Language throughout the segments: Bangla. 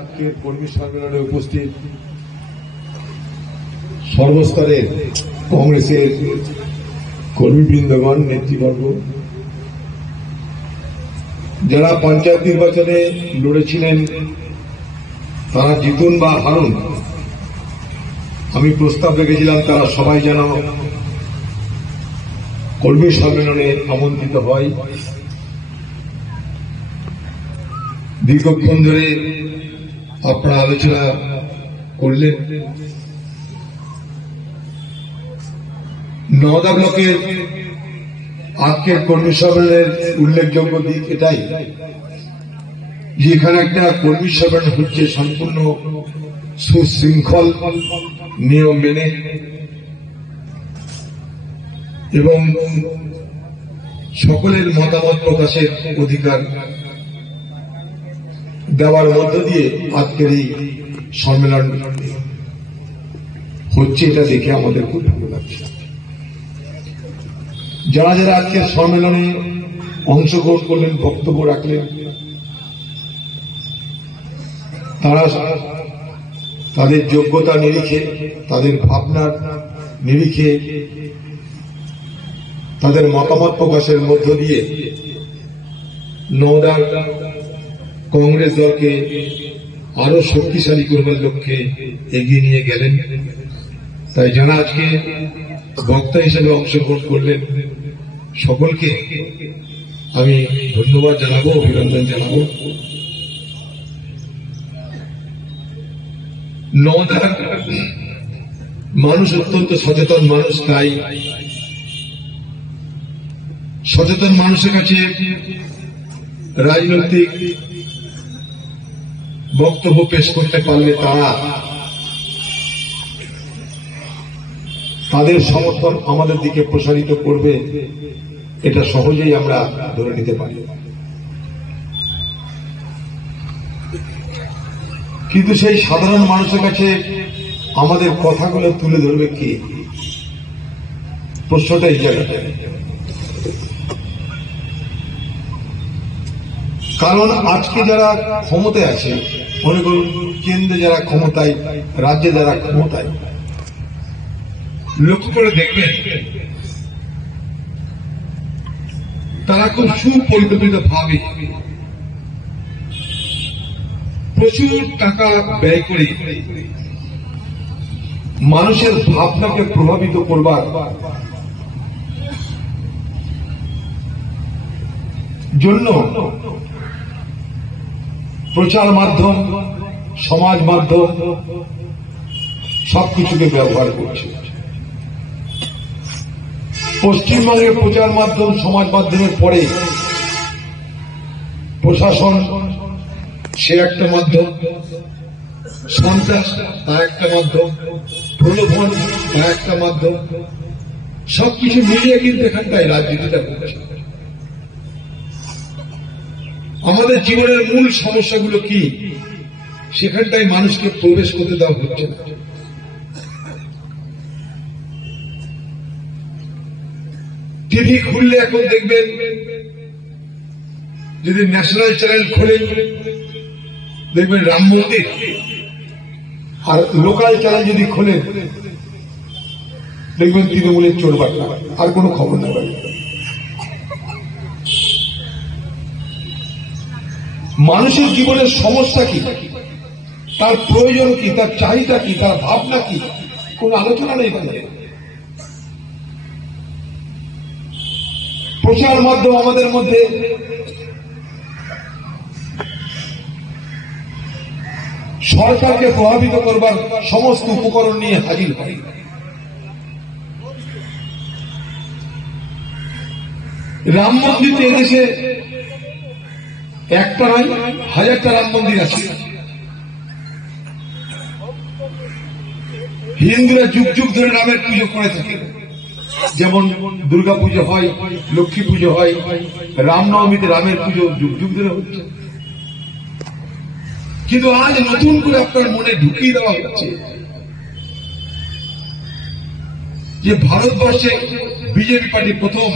আজকের কর্মী সম্মেলনে উপস্থিত সর্বস্তরের কংগ্রেসের কর্মীবৃন্দগণ, নেতৃবর্গ, যারা পঞ্চায়েত নির্বাচনে লড়েছিলেন তারা জিতুন বা হারুন, আমি প্রস্তাব রেখেছিলাম তারা সবাই যেন কর্মী সম্মেলনে আমন্ত্রিত হয়। দীর্ঘক্ষণ ধরে আপনারা আলোচনা করলেন। নওদা ব্লকের আজকের কর্মী সম্মেলনের উল্লেখযোগ্য দিক এটাই যে এখানে একটা কর্মী সম্মেলন হচ্ছে সম্পূর্ণ সুশৃঙ্খল নিয়ম মেনে এবং সকলের মতামত প্রকাশের অধিকার দেওয়ার মধ্য দিয়ে আজকের এই সম্মেলন হচ্ছে। এটা দেখে আমাদের খুব ভালো লাগছে। যারা যারা আজকের সম্মেলনে অংশগ্রহণ করলেন, বক্তব্য রাখলেন, তারা তাদের যোগ্যতা নিরিখে, তাদের ভাবনার নিরিখে, তাদের মতামত প্রকাশের মধ্য দিয়ে নওদার কংগ্রেস দলকে আরো শক্তিশালী করবার লক্ষ্যে এগিয়ে নিয়ে গেলেন। তাই যারা আজকে বক্তা হিসেবে অংশগ্রহণ করলেন সকলকে আমি ধন্যবাদ জানাবো, অভিনন্দন জানাবো। নওদার মানুষ অত্যন্ত সচেতন মানুষ, তাই সচেতন মানুষের কাছে রাজনৈতিক বক্তব্য পেশ করতে পারলে তারা তাদের সমর্থন আমাদের দিকে প্রসারিত করবে, এটা সহজেই আমরা ধরে নিতে পারি। কিন্তু সেই সাধারণ মানুষের কাছে আমাদের কথাগুলো তুলে ধরবে কে? প্রশ্নটা এই জায়গাটায়। কারণ আজকে যারা ক্ষমতায় আছে, মনে করুন কেন্দ্রে যারা ক্ষমতায়, রাজ্যে যারা ক্ষমতায়, লক্ষ্য করে দেখবেন তারা খুব সুপরিকল্পিত ভাবে প্রচুর টাকা ব্যয় করে মানুষের ভাবনাকে প্রভাবিত করবার জন্য প্রচার মাধ্যম, সমাজ মাধ্যম সবকিছুকে ব্যবহার করছে। পশ্চিমবঙ্গের প্রচার মাধ্যম, সমাজ মাধ্যমের পরে প্রশাসন সে একটা মাধ্যম, সন্ত্রাস তার একটা মাধ্যম, প্রলোভন তার একটা মাধ্যম, সবকিছু মিলিয়ে কিন্তু এখানটায় রাজনীতিটা করছে। আমাদের জীবনের মূল সমস্যাগুলো কি সেখানটায় মানুষকে প্রবেশ করতে দেওয়া হচ্ছে না। টিভি খুললে এখন দেখবেন, যদি ন্যাশনাল চ্যানেল খোলেন দেখবেন রাম মন্দির, আর লোকাল চ্যানেল যদি খোলেন দেখবেন তৃণমূলের চোর বাট্টা, আর কোনো খবর না পাই। মানুষের জীবনের সমস্যা কি, তার প্রয়োজন কি, তার চাহিদা কি, তার ভাবনা কি, কোন আলোচনা নেই। প্রচার মাধ্যম আমাদের মধ্যে সরকারকে প্রভাবিত করবার সমস্ত উপকরণ নিয়ে হাজির হয়। রাম মন্দির এদেশে একটা নয়, হাজারটা রাম মন্দির আছে। হিন্দুরা যুগ যুগ ধরে রামের পুজো করে থাকে, যেমন দুর্গা পুজো হয়, লক্ষ্মী পুজো হয়, রামনবমীতে রামের পুজো যুগ যুগ ধরে হচ্ছে। কিন্তু আজ নতুন করে আপনার মনে ঢুকিয়ে দেওয়া হচ্ছে যে ভারতবর্ষে বিজেপি পার্টি প্রথম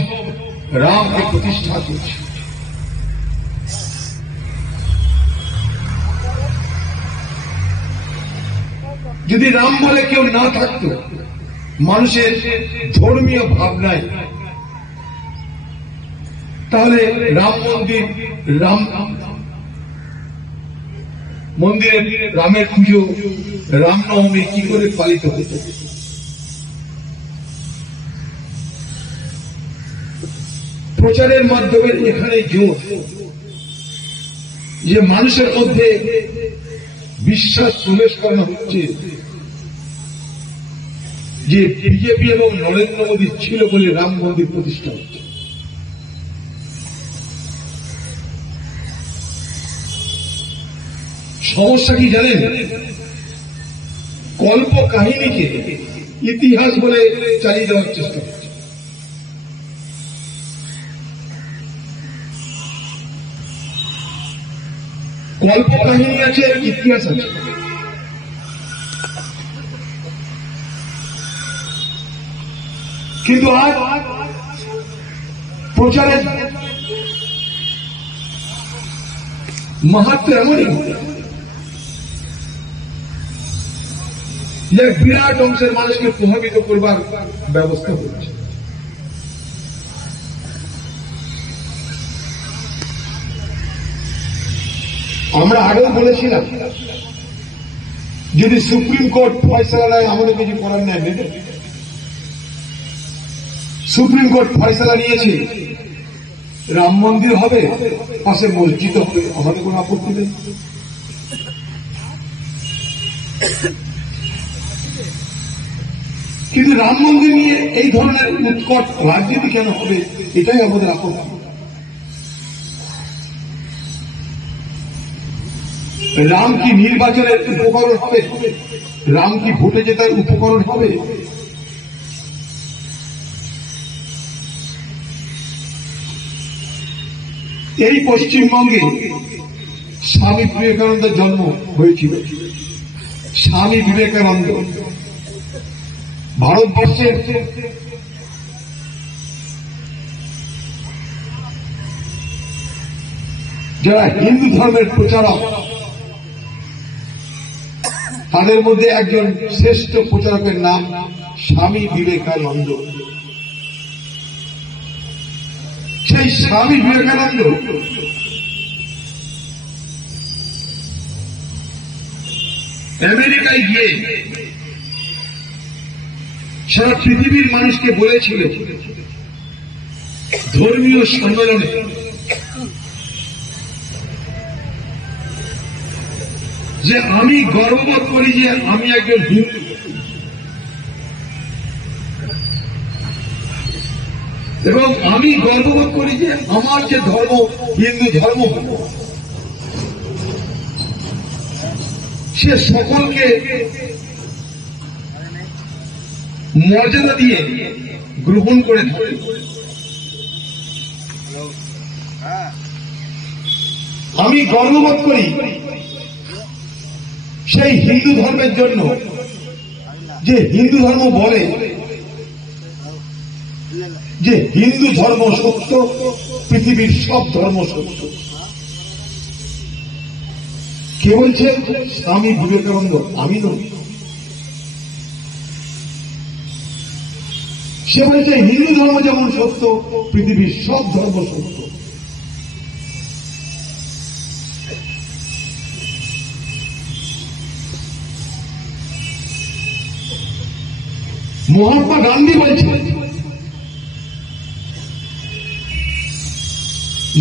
রামকে প্রতিষ্ঠা করছে। যদি রাম বলে কেউ না থাকতো, মানুষের ধর্মীয় ভাবনায়, তাহলে রাম মন্দিরে রামের পুজো, রামনবমী কি করে পালিত হতো? প্রচারের মাধ্যমে এখানে জোর যে মানুষের মধ্যে বিশ্বাস প্রবেশ করানো হচ্ছে যে বিজেপি এবং নরেন্দ্র মোদী ছিল বলে রাম মন্দির প্রতিষ্ঠা হচ্ছে। সমস্যা কি জানেন? কল্প কাহিনীকে ইতিহাস বলে চালিয়ে দেওয়ার চেষ্টা হচ্ছে। কল্প কাহিনী আছে, ইতিহাস আছে। কিন্তু আজ প্রচারের মাহাত্ম্য এমনই যে বিরাট অংশের মানুষকে প্রভাবিত করবার ব্যবস্থা হচ্ছে। আমরা আগেও বলেছিলাম যদি সুপ্রিম কোর্ট ফয়সালা নেয় আমাদের কিছু করার নেই। সুপ্রিম কোর্ট ফয়সালা নিয়েছে রাম মন্দির হবে, পাশে মসজিদ হবে, আমাদের কোন আপত্তি নেই। কিন্তু রাম মন্দির নিয়ে এই ধরনের উৎকট রাজনীতি কেন হবে, এটাই আমাদের আপত্তি। রাম কি নির্বাচনের উপকরণ হবে? রাম কি ভোটে জেতার উপকরণ হবে? এই পশ্চিমবঙ্গে স্বামী বিবেকানন্দের জন্ম হয়েছিল। স্বামী বিবেকানন্দ ভারতবর্ষের যারা হিন্দু ধর্মের প্রচারক তাদের মধ্যে একজন শ্রেষ্ঠ প্রচারকের নাম স্বামী বিবেকানন্দ। সেই স্বামী বিবেকানন্দ আমেরিকায় গিয়ে সারা পৃথিবীর মানুষকে বলেছিল ধর্মীয় সম্মেলনে যে আমি গর্ববোধ করি যে আমি একজন হিন্দু এবং আমি গর্ববোধ করি যে আমার যে ধর্ম হিন্দু ধর্ম সে সকলকে মর্যাদা দিয়ে গ্রহণ করে থাকে। আমি গর্ববোধ করি সেই হিন্দু ধর্মের জন্য যে হিন্দু ধর্ম বলে যে হিন্দু ধর্ম সত্য, পৃথিবীর সব ধর্ম সত্য। কে বলছে? স্বামী বিবেকানন্দ, আমি নই। সে বলছে হিন্দু ধর্ম যেমন সত্য, পৃথিবীর সব ধর্ম সত্য। মহাত্মা গান্ধী বলছে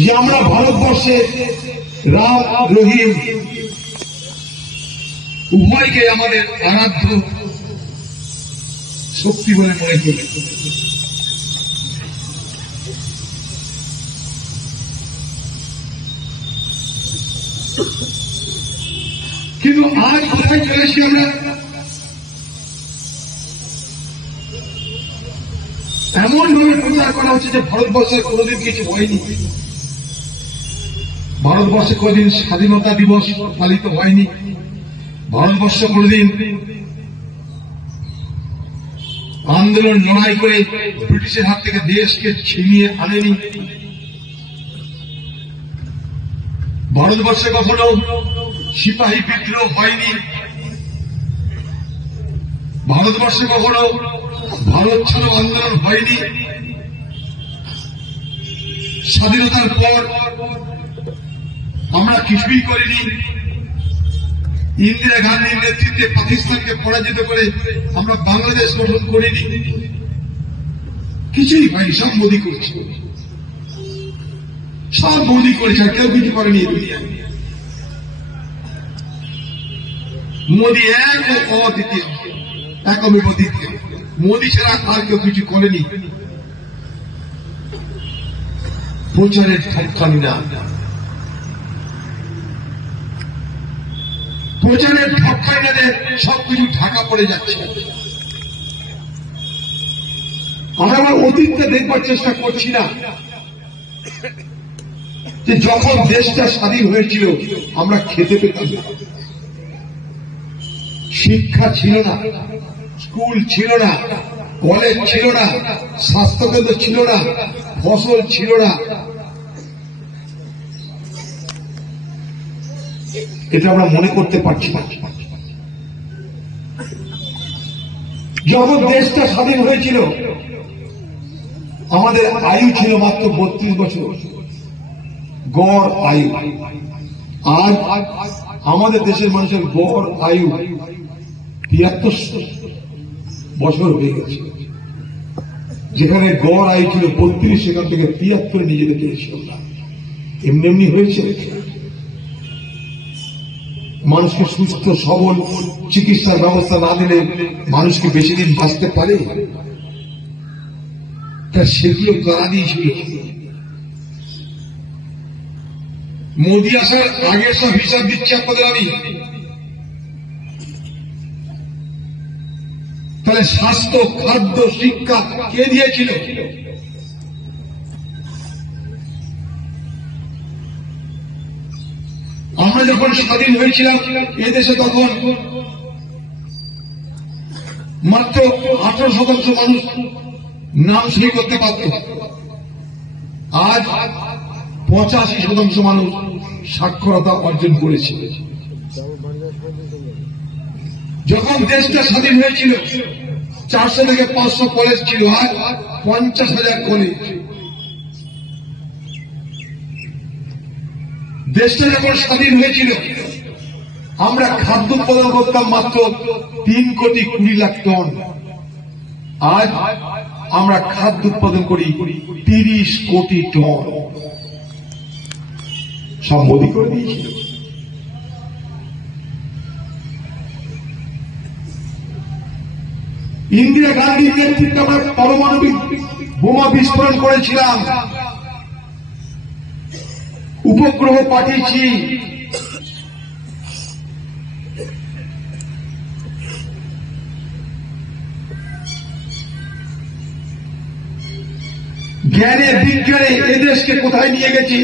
যে আমরা ভারতবর্ষে রাম রহিম উভয়কে আমাদের আরাধ্য শক্তি বলে মনে করি। কিন্তু আজ কোথায় চলেছি আমরা? এমন ভাবে প্রচার করা হচ্ছে যে ভারতবর্ষের কোনদিন কিছু হয়নি, ভারতবর্ষে কোনদিন স্বাধীনতা দিবস পালিত হয়নি, ভারতবর্ষ কোনদিন আন্দোলন লড়াই করে ব্রিটিশের হাত থেকে দেশকে ছিনিয়ে আনেনি, ভারতবর্ষে কখনো সিপাহী বিদ্রোহ হয়নি, ভারতবর্ষে কখনো ভারত ছাড়ো আন্দোলন হয়নি। স্বাধীনতার পর আমরা কিছুই করিনি। ইন্দিরা গান্ধীর নেতৃত্বে পাকিস্তানকে পরাজিত করে আমরা বাংলাদেশ গঠন করিনি। কিছুই হয়নি, সব মোদী করছে, সব মোদী করেছে, আর কেউ কিছু করেনি এই দুনিয়ায়। মোদী এক ও অদ্বিতীয়, একমেব দ্বিতীয়। মোদী ছাড়া আর কেউ কিছু করেনি। প্রচারের ঠকানি না, প্রচারের ঠকানি না, সবকিছু ঢাকা পড়ে যাচ্ছে। আমরা আমার অতীতটা দেখবার চেষ্টা করছি না, যে যখন দেশটা স্বাধীন হয়েছিল আমরা খেতে পেতাম না, শিক্ষা ছিল না, স্কুল ছিল না, কলেজ ছিল না, স্বাস্থ্যকেন্দ্র ছিল না, ফসল ছিল না। এটা আমরা মনে করতে পারছি না। যখন দেশটা স্বাধীন হয়েছিল আমাদের আয়ু ছিল মাত্র 32 বছর, গড় আয়ু। আজ আমাদের দেশের মানুষের গড় আয়ু 73 বছর হয়ে গেছে। যেখানে গড় আয়ু ছিল 32, সেখান থেকে 73 নিয়ে যেতে পেরেছিলাম না। এমনি এমনি হয়েছে। মানুষকে সুস্থ সবল চিকিৎসার ব্যবস্থা না দিলে মানুষকে বেশি দিন বাঁচতে পারে? তার সেগুলো কারা দিয়েছিল? মোদী আসার আগে সব হিসাব দিচ্ছে আপনাদের আমি। তাহলে স্বাস্থ্য, খাদ্য, শিক্ষা কে দিয়েছিল? আমরা যখন স্বাধীন হয়েছিলাম এদেশে তখন মাত্র 18% মানুষ নাম সই করতে পারত। আজ 85% মানুষ সাক্ষরতা অর্জন করেছে। যখন দেশটা স্বাধীন হয়েছিল 400 থেকে 500 কলেজ ছিল, আজ 50,000 কলেজ। দেশটা যখন স্বাধীন হয়েছিল আমরা খাদ্য উৎপাদন করতাম মাত্র 3,20,00,000 টন। আজ আমরা খাদ্য উৎপাদন করি 30 কোটি টন। সব মোদী করে দিয়েছিল। ইন্দিরা গান্ধীর নেতৃত্বে আমরা পারমাণবিক বোমা বিস্ফোরণ করেছিলাম, উপগ্রহ পাঠিয়েছি। জ্ঞানে বিজ্ঞানে এদেশকে কোথায় নিয়ে গেছি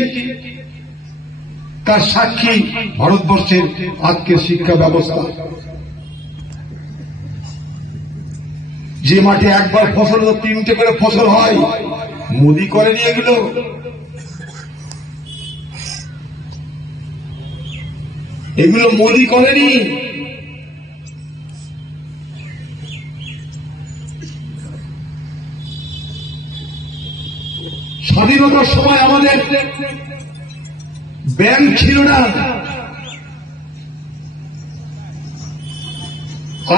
তার সাক্ষী ভারতবর্ষের আজকের শিক্ষা ব্যবস্থা। যে মাঠে একবার ফসল হলো 3টে করে ফসল হয়, মোদী করেনি এগুলো। এগুলো মোদী করেনি। স্বাধীনতার সময় আমাদের ব্যাংক ছিল না।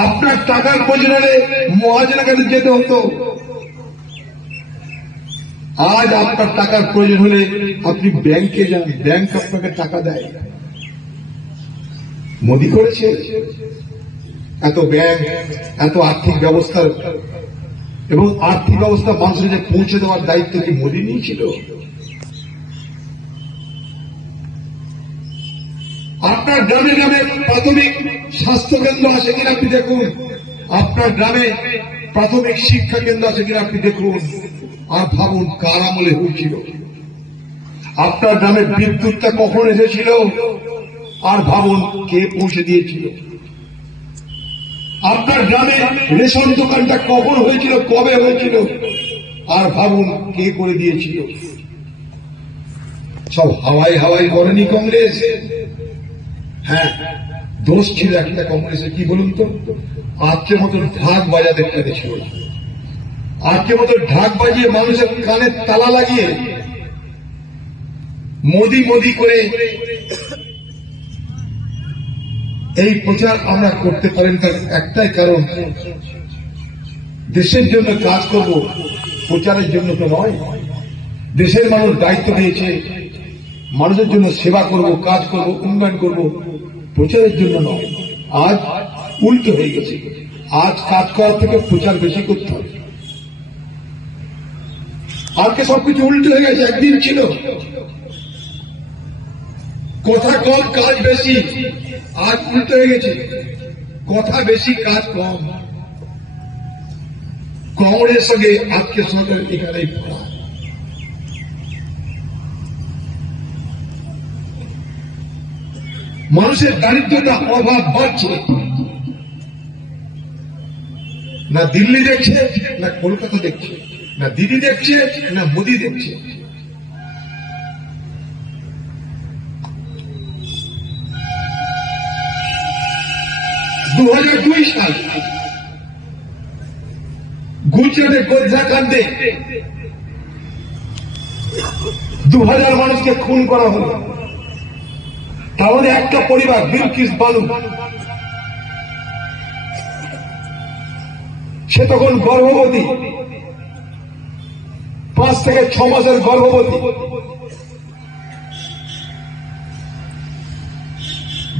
আপনার টাকার প্রয়োজন হলে মহাজনের কাছে যেতে হতো। আজ আপনার টাকার প্রয়োজন হলে আপনি ব্যাংকে যান, ব্যাংক আপনাকে টাকা দেয়। মোদী করেছে। এত ব্যাংক, এত আর্থিক ব্যবস্থা এবং আর্থিক ব্যবস্থা মানুষের যে পৌঁছে দেওয়ার দায়িত্ব কি মোদী নিয়েছিল? আপনার গ্রামে গ্রামে প্রাথমিক স্বাস্থ্য কেন্দ্র আছে কিনা আপনি দেখুন। আপনার গ্রামে প্রাথমিক শিক্ষা কেন্দ্র আছে কিনা আপনি দেখুন। আর ভাবুন কার আমলে হয়েছিল। আপনার গ্রামে বিদ্যুৎটা কখন এসেছিল? আর ভাবুন কে পৌঁছে দিয়েছিল। আপনার গ্রামে রেশন দোকানটা কখন হয়েছিল, কবে হয়েছিল? আর ভাবুন কে করে দিয়েছিল। সব হাওয়াই হাওয়াই করেনি কংগ্রেস। হ্যাঁ, দোষ ছিল একটা কংগ্রেসের, কি বলুন তো, আজকের মতন ঢাক বাজাতে পেরেছিল। আজকের মতো ঢাক বাজিয়ে মানুষের কানে তালা লাগিয়ে মোদি মোদি করে এই প্রচার আমরা করতে পারেন, তার একটাই কারণ, দেশের জন্য কাজ করব, প্রচারের জন্য তো নয়। দেশের মানুষ দায়িত্ব নিয়েছে, মানুষের জন্য সেবা করব, কাজ করব, উন্নয়ন করব, প্রচারের জন্য নয়। আজ উল্টো হয়ে গেছে, আজ কাজ করার থেকে প্রচার বেশি করতে হবে। আজকে সবকিছু উল্টো হয়ে গেছে। একদিন ছিল কথা কম কাজ বেশি, আজ উল্টো হয়ে গেছে কথা বেশি কাজ কম। কংগ্রেস সঙ্গে আজকে সরকার এখানেই পড়া। মানুষের দারিদ্রতা, অভাব বাড়ছে, না দিল্লি দেখছে, না কলকাতা দেখছে, না দিদি দেখছে, না মোদি দেখছে। দুই সাল গুজরাটে গোর্ধাকাণ্ডে 2000 মানুষকে খুন করা হল। তাহলে একটা পরিবার, বিলকিস বানু, সে তখন গর্ভবতী, 5 থেকে 6 মাসের গর্ভবতী।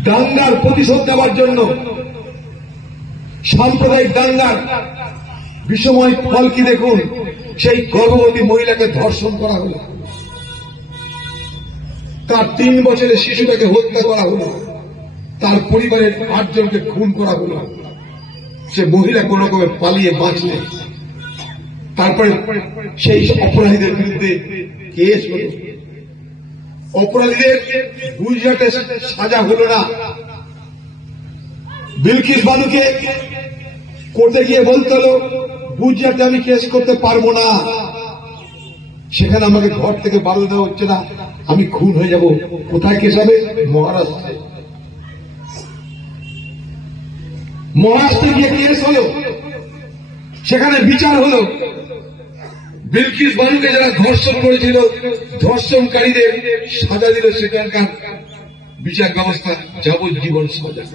দাঙ্গার প্রতিশোধ নেওয়ার জন্য, সাম্প্রদায়িক দাঙ্গার বিষময় ফল কি দেখুন, সেই গর্ভবতী মহিলাকে ধর্ষণ করা হল, তার 3 বছরের শিশুটাকে হত্যা করা হল, তার পরিবারের 8 জনকে খুন করা হল। সে মহিলা কোন রকমে পালিয়ে বাঁচলেন। তারপরে সেই অপরাধীদের বিরুদ্ধে কেস হল। অপরাধীদের গুজরাটে সাজা হল না। বিলকিস বানুকে কোর্টে গিয়ে বলতে হলো, গুজরাটে আমি কেস করতে পারবো না, সেখানে আমাকে ঘর থেকে বারণ দেওয়া হচ্ছে না, আমি খুন হয়ে যাব। কোথায় কেস হবে? মহারাষ্ট্রে। মহারাষ্ট্রে গিয়ে কেস হলো, সেখানে বিচার হলো। বিলকিস বানুকে যারা ধর্ষণ করেছিল, ধর্ষণকারীদের সাজা দিল সেখানকার বিচার ব্যবস্থা, যাবজ্জীবন সাজা।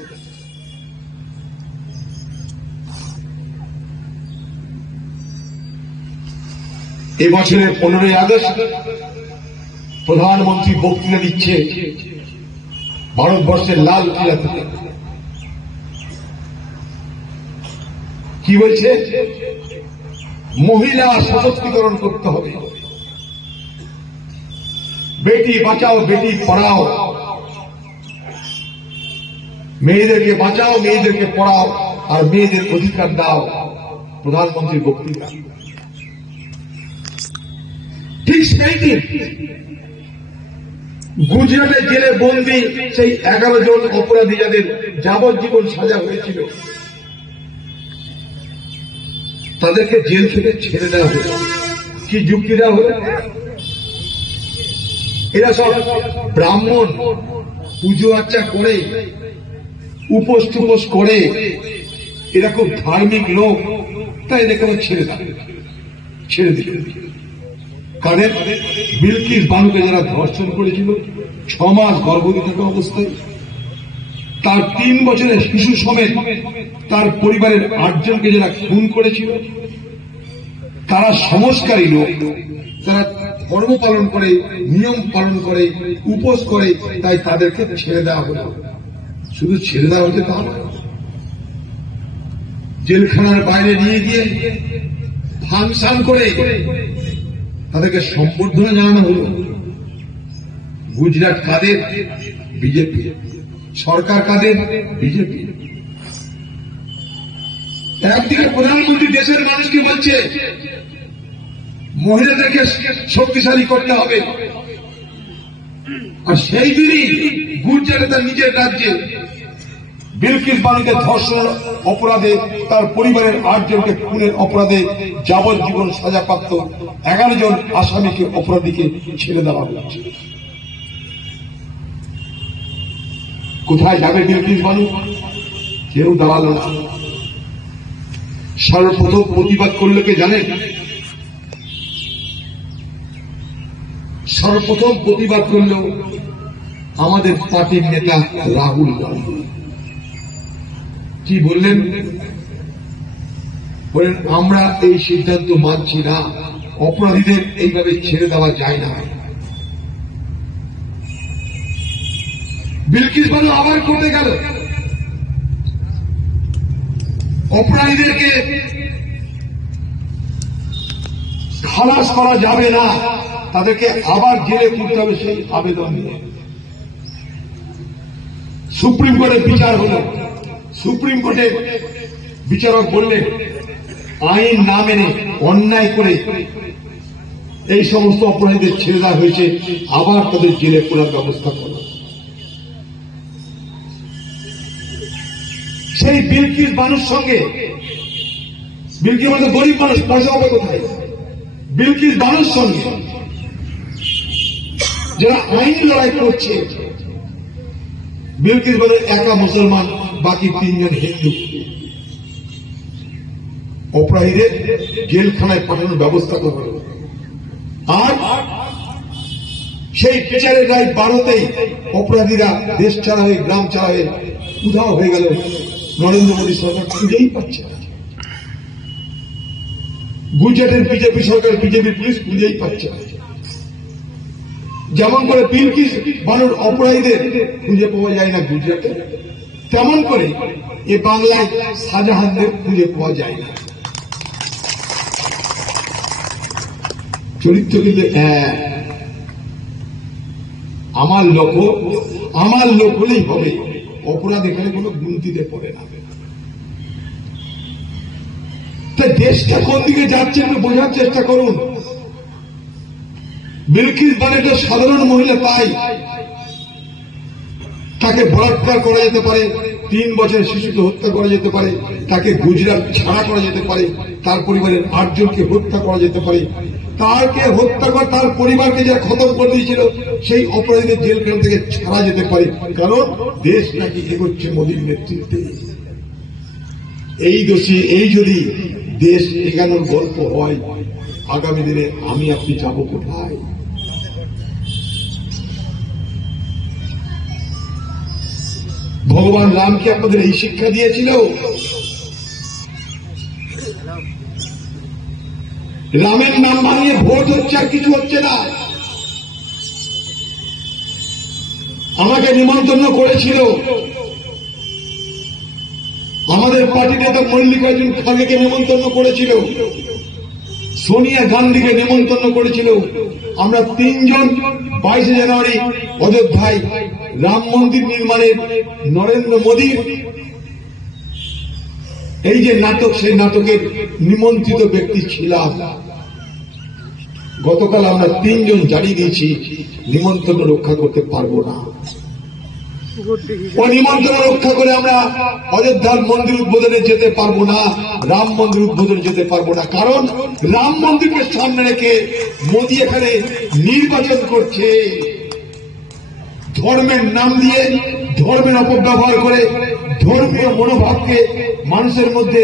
এবছরের 15ই আগস্ট প্রধানমন্ত্রী বক্তৃতা দিচ্ছে ভারতবর্ষের লাল কিলা থেকে। কি বলছে? মহিলা সশক্তিকরণ করতে হবে, বেটি বাঁচাও বেটি পড়াও, মেয়েদেরকে বাঁচাও, মেয়েদেরকে পড়াও, আর মেয়েদের অধিকার দাও। প্রধানমন্ত্রীর বক্তৃতা। ঠিক সেই দিন গুজরাটের জেলে বন্দী সেই 11 জন অপরাধী, যাদের যাবজ্জীবন সাজা হয়েছিল, তাদেরকে জেল থেকে ছেড়ে দেওয়া হল। কি যুক্তি দেওয়া হল? এরা সব ব্রাহ্মণ, পুজো আর্চা করে, উপোস টুপোস করে, এরা খুব ধার্মিক লোক, তাই এদেরকে ছেড়ে দিল। কাদের? বিলকিস বানুকে যারা ধর্ষণ করেছিল, 6 মাস গর্ভবতী থাকা অবস্থায়, তার 3 বছরের শিশু সমেত তার পরিবারের 8 জনকে যারা খুন করেছিল, তারা সংস্কারী লোক, তারা ধর্ম পালন করে, নিয়ম পালন করে, উপোস করে, তাই তাদেরকে ছেড়ে দেওয়া হল। শুধু ছেড়ে দেওয়া হতে তা নয়, জেলখানার বাইরে নিয়ে গিয়ে ফাংশন করে তাদেরকে সম্বর্ধনা জানানো হল। গুজরাট কাদের? বিজেপি। সরকার কাদের? বিজেপি। একদিকে প্রধানমন্ত্রী দেশের মানুষকে বলছে মহিলাদেরকে শক্তিশালী করতে হবে, আর সেই দিনই গুজরাটে তার নিজের রাজ্যে বিলকিস বানুকে ধর্ষণ অপরাধে, তার পরিবারের 8 জনকে খুনের অপরাধে যাবজ্জীবন সাজাপ্রাপ্ত 11 জন আসামিকে, অপরাধীকে ছেড়ে দেওয়া হয়েছে। কোথায় যাবে বিলকিস বানু? কেউ দাঁড়ালো না। সর্বপ্রথম প্রতিবাদ করলো কে জানেন? সর্বপ্রথম প্রতিবাদ করল আমাদের পার্টির নেতা রাহুল গান্ধী। কি বললেন? বলেন আমরা এই সিদ্ধান্ত মানছি না, অপরাধীদের এইভাবে ছেড়ে দেওয়া যায় না। বিলকিস বানু আবার কোর্টে গেল, অপরাধীদেরকে খালাস করা যাবে না, তাদেরকে আবার জেলে পুরতে হবে সেই আবেদন নিয়ে সুপ্রিম কোর্টে বিচার হল। সুপ্রিম কোর্টে বিচারক বললেন আইন না মেনে অন্যায় করে এই সমস্ত অপরাধীদের ছেড়ে দেওয়া হয়েছে, আবার তাদের জেলে পোড়ার ব্যবস্থা করল। সেই বিলকিস বানুর সঙ্গে, বিলকিস বানু গরিব মানুষ, পয়সা হবে কোথায়? বিলকিস বানুর সঙ্গে যারা আইন লড়াই করছে, বিলকিস বানু একা মুসলমান, বাকি 3 জন হিন্দু, অপরাধীদের জেলখানায় পাঠানোর ব্যবস্থা করবে। আর সেই বিচারের রায় 12তেই অপরাধীরা দেশ ছাড়া হয়ে, গ্রাম ছাড়া হয়ে উধাও হয়ে গেল। নরেন্দ্র মোদী সরকার খুঁজেই পাচ্ছে না। গুজরাটের বিজেপি সরকার, বিজেপি পুলিশ খুঁজেই পাচ্ছে না। যেমন করে বিলকিস বানুর অপরাধীদের খুঁজে পাওয়া যায় না গুজরাটে, তেমন করে এ বাংলায় শাহজাহানদের খুঁজে পাওয়া যায় না। চরিত্র কিন্তু আমার লোক হলেই হবে, অপরাধ এখানে কোনো গুনতিতে পড়ে না। দেশটা কোন দিকে যাচ্ছে একটু বোঝার চেষ্টা করুন। বিলকিস বানু একটা সাধারণ মহিলা, তাই তাকে বলাৎকার করা যেতে পারে, 3 বছরের শিশুকে হত্যা করা যেতে পারে, তাকে গুজরাট ছাড়া করা যেতে পারে, তার পরিবারের 8 জনকে হত্যা করা যেতে পারে, তাকে হত্যা করে তার পরিবারকে যারা খতম করে দিয়েছিল সেই অপরাধীদের জেলখানা থেকে ছাড়া যেতে পারে, কারণ দেশ নাকি এগোচ্ছে মোদীর নেতৃত্বে। এই দোষী, এই যদি দেশ এগানোর গল্প হয়, আগামী দিনে আমি আপনি যাব কোথায়? ভগবান রামকে আপনাদের এই শিক্ষা দিয়েছিল। রামের নাম বানিয়ে ভোট হচ্ছে, আর কিছু হচ্ছে না। আমাকে নিমন্ত্রণ করেছিল, আমাদের পার্টি নেতা মল্লিকার্জুন খাড়গেকে নিমন্ত্রণ করেছিল, সোনিয়া গান্ধীকে নিমন্ত্রণ করেছিল। আমরা 3 জন 22 জানুয়ারি অযোধ্যায় রাম মন্দির নির্মাণের নরেন্দ্র মোদীর এই যে নাটক, সেই নাটকের নিমন্ত্রিত ব্যক্তি ছিলাম। গতকাল আমরা 3 জন জানিয়ে দিয়েছি নিমন্ত্রণ রক্ষা করতে পারবো না। ওই নিমন্ত্রণ রক্ষা করে আমরা অযোধ্যার মন্দির উদ্বোধনে যেতে পারবো না, রাম মন্দির উদ্বোধনে যেতে পারবো না। কারণ রাম মন্দিরকে সামনে রেখে মোদী এখানে নির্বাচন করছে, ধর্মের নাম দিয়ে, ধর্মের অপব্যবহার করে, ধর্মীয় মনোভাবকে মানুষের মধ্যে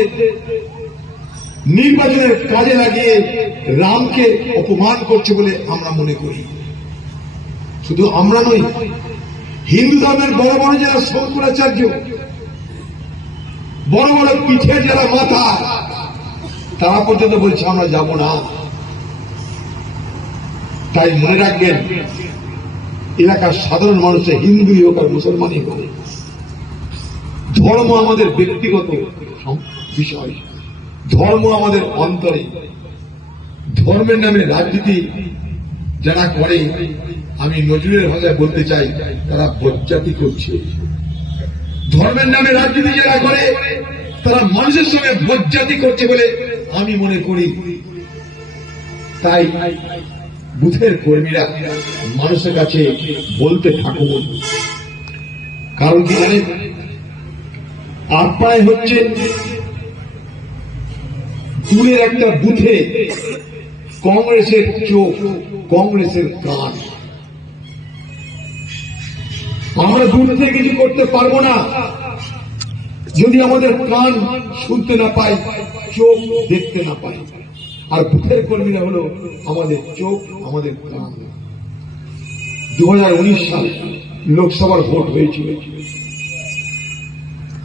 নির্বাচনের কাজে লাগিয়ে রামকে অপমান করছে বলে আমরা মনে করি। শুধু আমরা নই, হিন্দু ধর্মের বড় বড় যারা শঙ্করাচার্য, বড় বড় পিঠের যারা মাথা, তারা পর্যন্ত বলছে আমরা যাব না। তাই মনে রাখবেন, এলাকার সাধারণ মানুষের হিন্দুই হোক আর মুসলমানই হোক, ধর্ম আমাদের ব্যক্তিগত বিষয়, ধর্ম আমাদের অন্তরে। ধর্মের নামে রাজনীতি যারা করে, আমি নজরুলের ভাষায় বলতে চাই, তারা বজ্জাতি করছে। ধর্মের নামে রাজনীতি যারা করে, তারা মানুষের সঙ্গে বজ্জাতি করছে বলে আমি মনে করি। তাই বুথের কর্মীরা মানুষের কাছে বলতে থাকুন। কারণ কি জানেন, আপ্রায় হচ্ছে দূরের একটা বুথে কংগ্রেসের চোখ, কংগ্রেসের কান। আমরা দূর থেকে কিছু করতে পারবো না যদি আমাদের কান শুনতে না পাই, চোখ দেখতে না পাই। আর বুথের কর্মীরা হলো আমাদের চোখ, আমাদের কান। 2019 সালে লোকসভার ভোট হয়েছিল।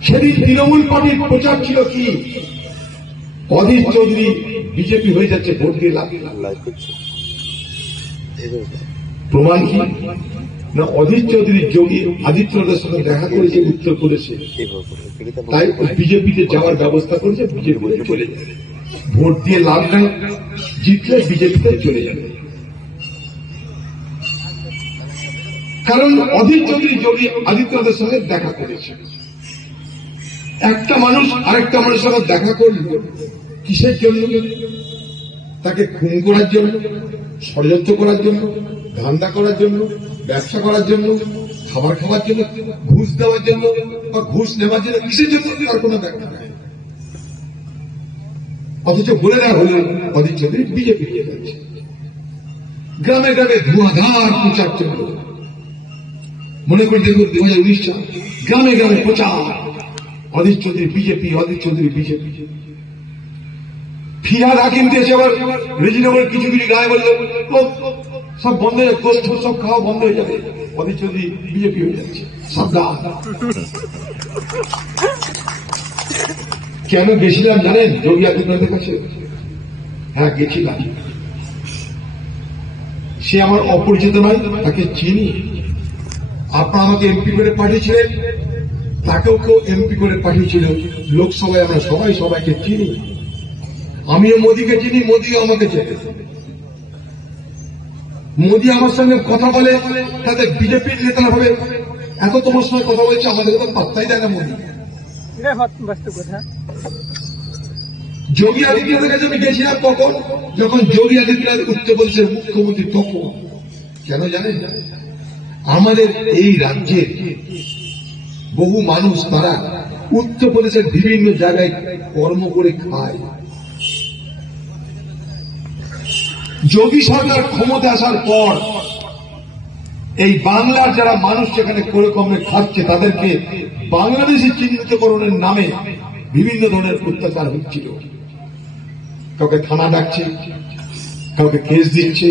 সেদিন তৃণমূল পার্টির প্রচার ছিল কি, অধীর চৌধুরী বিজেপি হয়ে যাচ্ছে, ভোট দিয়ে লাভ। প্রমাণ কি না, অধীর চৌধুরী যোগী আদিত্যনাথের সঙ্গে দেখা করেছে উত্তরপ্রদেশে, তাই বিজেপিতে যাওয়ার ব্যবস্থা করেছে, বিজেপিতে চলে যাবে। ভোট দিয়ে লাভ নেই, জিতলে বিজেপিতে চলে যাবে। কারণ অধীর চৌধুরী যোগী আদিত্যনাথের সঙ্গে দেখা করেছে। একটা মানুষ আরেকটা মানুষের সঙ্গে দেখা করল কিসের জন্য? তাকে খুন করার জন্য, ষড়যন্ত্র করার জন্য, ধান্দা করার জন্য, ব্যবসা করার জন্য, খাবার খাওয়ার জন্য, ঘুষ দেওয়ার জন্য বা ঘুষ নেওয়ার জন্য, কিসের জন্য তার কোনো ব্যাখ্যা নাই। অথচ বলে দেওয়া হলো অধীর চৌধুরী বিজেপি নিয়ে যাচ্ছে। গ্রামে গ্রামে ধোঁয়াধার প্রচার চলল। মনে করি দেখুন 2019 সাল গ্রামে গ্রামে প্রচার, অধীর চৌধুরী বিজেপি, অধীর চৌধুরী বিজেপি। ফিরহাদ হাকিম দিয়েছে আবার রেজিনগরের কিছু কিছু গায়ে বললো সব বন্ধ হয়ে যাবে, গোষ্ঠ সব খাওয়া বন্ধ হয়ে যাবে, অধীর চৌধুরী বিজেপি হয়ে যাচ্ছে। সাবধান। কেন গেছিলাম জানেন যোগী আদিত্যনাথের কাছে? হ্যাঁ গেছিলাম। সে আমার অপরিচিত নয়, তাকে চিনি। আপনারা আমাকে এমপি করে পাঠিয়েছিলেন, তাকেও কেউ এমপি করে পাঠিয়েছিল। লোকসভায় আমরা সবাই সবাইকে চিনি। আমিও মোদীকে চিনি, মোদীও আমাকে চেনে। মোদী আমার সঙ্গে কথা বলে, তাদের বিজেপির নেতারা হবে এত তোমার সঙ্গে কথা বলছে, আমাদের তো পাত্তাই দেয় না মোদী। যোগী আদিত্যনাথের কাছে আমি গেছিলাম কখন? যখন যোগী আদিত্যনাথ উত্তরপ্রদেশের মুখ্যমন্ত্রী তখন। কেন জানেন? আমাদের এই রাজ্যের বহু মানুষ তারা উত্তরপ্রদেশের বিভিন্ন জায়গায় কর্ম করে খায়। যোগী সরকার ক্ষমতা আসার পর এই বাংলার যারা মানুষ সেখানে করে কমে খাচ্ছে, তাদেরকে বাংলাদেশি চিহ্নিতকরণের নামে বিভিন্ন ধরনের অত্যাচার হচ্ছিল। কাউকে থানা ডাকছে, কাউকে কেস দিচ্ছে,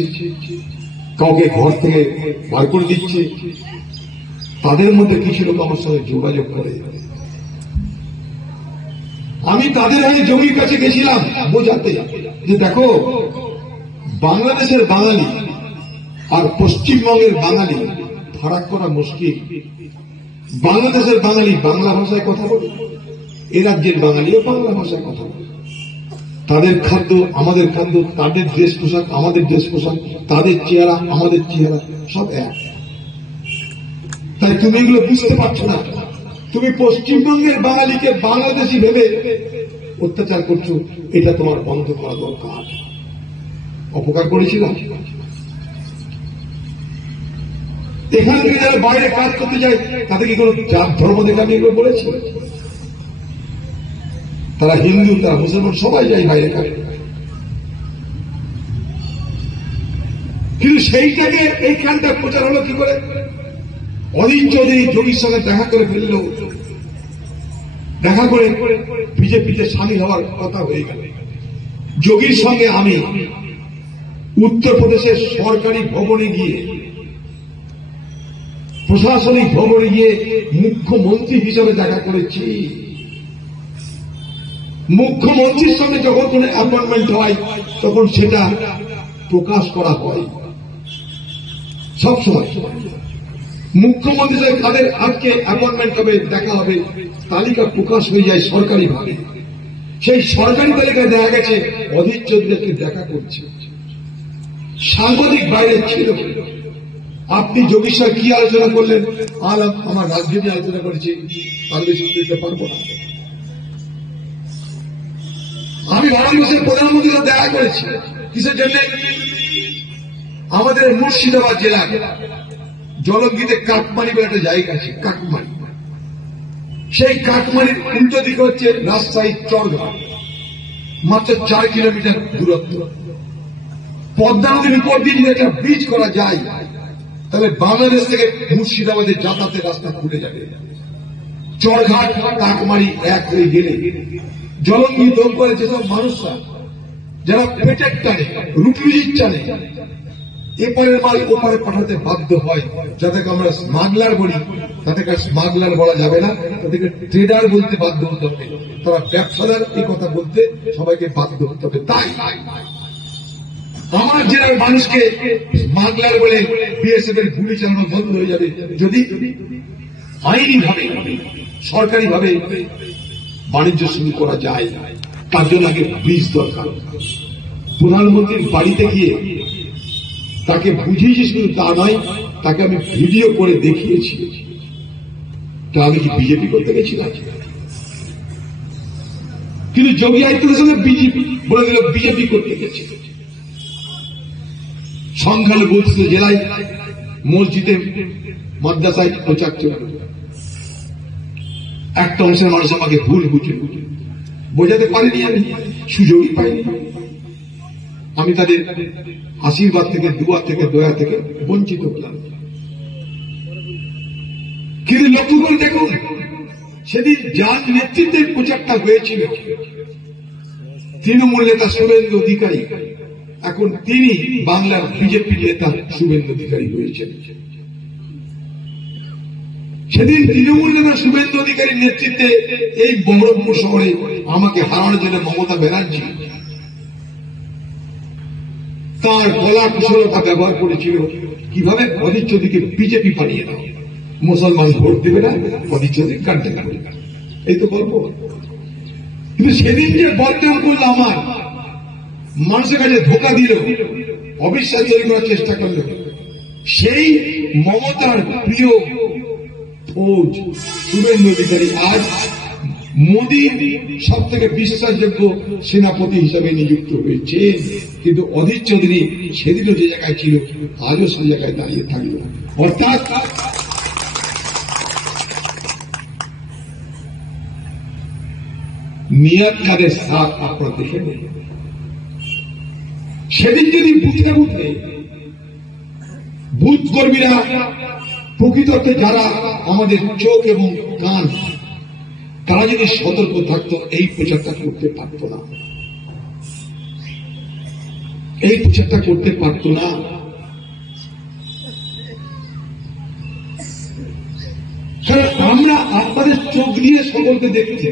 কাউকে ঘর থেকে বার করে দিচ্ছে। তাদের মধ্যে কিছু লোক আমার সঙ্গে যোগাযোগ করে। আমি তাদের আগে যোগীর কাছে গেছিলাম বোঝাতে যে দেখো, বাংলাদেশের বাঙালি আর পশ্চিমবঙ্গের বাঙালি ফারাক করা মুশকিল। বাংলাদেশের বাঙালি বাংলা ভাষায় কথা বলে, এ রাজ্যের বাঙালিও বাংলা ভাষায় কথা বলে। তাদের খাদ্য আমাদের খাদ্য, তাদের ড্রেস পোশাক আমাদের ড্রেস পোশাক, তাদের চেহারা আমাদের চেহারা, সব এক। তাই তুমি এগুলো বুঝতে পারছো না। তুমি পশ্চিমবঙ্গের বাঙালিকে বাংলাদেশি ভেবে অত্যাচার করছো, এটা তোমার বন্ধ করা দরকার। অপকার করেছিলাম। এখান থেকে যারা বাইরে কাজ করতে যায় তাদের কি কোনো জাত ধর্ম দেখে আমি এগুলো বলেছি? তারা হিন্দু, তারা মুসলমান, সবাই যায় বাইরে কাজ। কিন্তু সেইটাকে এইখানটা প্রচার হলো কি করে? অধীর চৌধুরী যোগীর সঙ্গে দেখা করে ফেলল, দেখা করে বিজেপিতে সামিল হওয়ার কথা হয়ে গেল। যোগীর সঙ্গে আমি উত্তরপ্রদেশের সরকারি ভবনে গিয়ে, প্রশাসনিক ভবনে গিয়ে মুখ্যমন্ত্রী হিসেবে দেখা করেছি। মুখ্যমন্ত্রীর সঙ্গে যখন কোন অ্যাপয়েন্টমেন্ট হয় তখন সেটা প্রকাশ করা হয় সবসময়। মুখ্যমন্ত্রীর সঙ্গে তাদের আজকে অ্যাপয়েন্টমেন্ট হবে, দেখা হবে, তালিকা প্রকাশ হয়ে যায় সরকারিভাবে। সেই সরকারি তালিকায় দেখা গেছে অধীর চৌধুরীকে দেখা করছে। সাংবাদিক বাইরে ছিল। আপনি যোগীর সঙ্গে কি আলোচনা করলেন? আমার রাজনীতি আলোচনা করেছি, আমি বেশি দিতে পারবো না। আমি ভারতবর্ষের প্রধানমন্ত্রীর সাথে দেখা করেছি। কিসের জন্য? আমাদের মুর্শিদাবাদ জেলা জলঙ্গিতে কাটমানি বলে একটা জায়গা আছে, কাটমানি। সেই কাটমানির উল্টো দিকে হচ্ছে রাজশাহী চরঘাট, মাত্র 4 কিলোমিটার দূরত্ব। পদ্মা নদীর উপর দিয়ে যদি একটা ব্রিজ করা যায় তাহলে বাংলাদেশ থেকে মুর্শিদাবাদের যাতায়াতের রাস্তা খুলে যাবে। চরঘাট কাকমারি এক হয়ে গেলে জলঙ্গি দমকলে যেসব মানুষরা যারা পেটের টানে রুটি টানে এপারের মাল ওপারে পাঠাতে বাধ্য হয়, যাদেরকে আমরা স্মাগলার বলি, তাদেরকে স্মাগলার বলা যাবে না, তাদেরকে ট্রেডার বলতে বাধ্য হতে হবে। তারা ব্যবসাদার এই কথা বলতে সবাইকে বাধ্য হতে হবে। তাই আমার জেলার মানুষকে স্মাগলার বলে বিএসএফ এর গুলি চালানো বন্ধ হয়ে যাবে যদি আইনি ভাবে সরকারি ভাবে বাণিজ্য শুরু করা যায়। তার জন্য আগে ব্রিজ দরকার। প্রধানমন্ত্রীর বাড়িতে গিয়ে তাকে বুঝিয়েছি, শুধু তা নয়, তাকে আমি ভিডিও করে দেখিয়েছি। তা আমি কি বিজেপি করতে গেছিলাম? কিন্তু যোগী আদিত্যনাথের সঙ্গে বিজেপি বলে দিল বিজেপি করতে গেছে। সংখ্যালঘু জেলায় মসজিদে মাদ্রাসায় প্রচার চলল। একটা অংশের মানুষ আমাকে ভুল বোঝাতে পারিনি, আমি সুযোগই পাইনি। আমি তাদের আশীর্বাদ থেকে, দুয়া থেকে, দয়া থেকে বঞ্চিত হলাম। কিন্তু লক্ষ্য করে দেখুন, সেদিন যার নেতৃত্বের প্রচারটা হয়েছিল তৃণমূল নেতা শুভেন্দু অধিকারী, এখন তিনি বাংলার বিজেপি নেতা শুভেন্দু অধিকারী হয়েছেন। সেদিন তৃণমূল নেতা শুভেন্দু অধিকারীর নেতৃত্বে এই বহরমপুর শহরে আমাকে হারানোর জন্য মমতা ব্যানার্জি তার কলা কুশলতা ব্যবহার করেছিল কিভাবে অধীর চৌধুরীকে বিজেপি বানিয়ে দাও, মুসলমান ভোট দেবে না, অধীর চৌধুরী কাটতে পারবে না, এই তো গল্প। কিন্তু সেদিন যে বর্জন করলো, আমার মানুষের কাছে ধোকা দিল, অবিশ্বাস তৈরি করার চেষ্টা করলো, সেই মমতার প্রিয় ফৌজ শুভেন্দু অধিকারী আজ মোদী সব থেকে বিশ্বাসযোগ্য সেনাপতি হিসাবে নিযুক্ত হয়েছে। কিন্তু অধীর চৌধুরী সেদিনও যে জায়গায় ছিল, আজও সেই জায়গায় দাঁড়িয়ে থাকল। অর্থাৎ নিয়াত কাদের সাথ আপনারা দেখে নেন। সেদিন যদি বুঝে বুঝে বুথ কর্মীরা প্রকৃততে যারা আমাদের চোখ এবং কান, তারা যদি সতর্ক থাকতো, এই প্রচারটা করতে পারত না, এই প্রচারটা করতে পারত না। কারণ আমরা আপনাদের চোখ দিয়ে সকলকে দেখছি।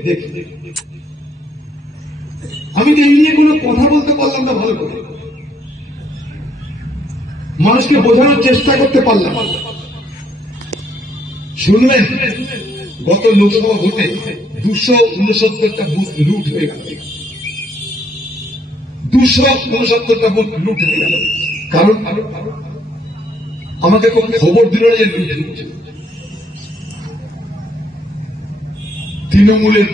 আমি তো এই নিয়ে কোনো কথা বলতে পারলাম না, ভালো করে মানুষকে বোঝানোর চেষ্টা করতে পারলাম। শুনবেন, গত লোকসভা ভোটে 269টা বুথ লুট হয়ে গেল। 269টা বুথ লুট হয়ে গেল। কারণ আমাকে কোন খবর দিল না যে লুট হচ্ছে। তৃণমূলের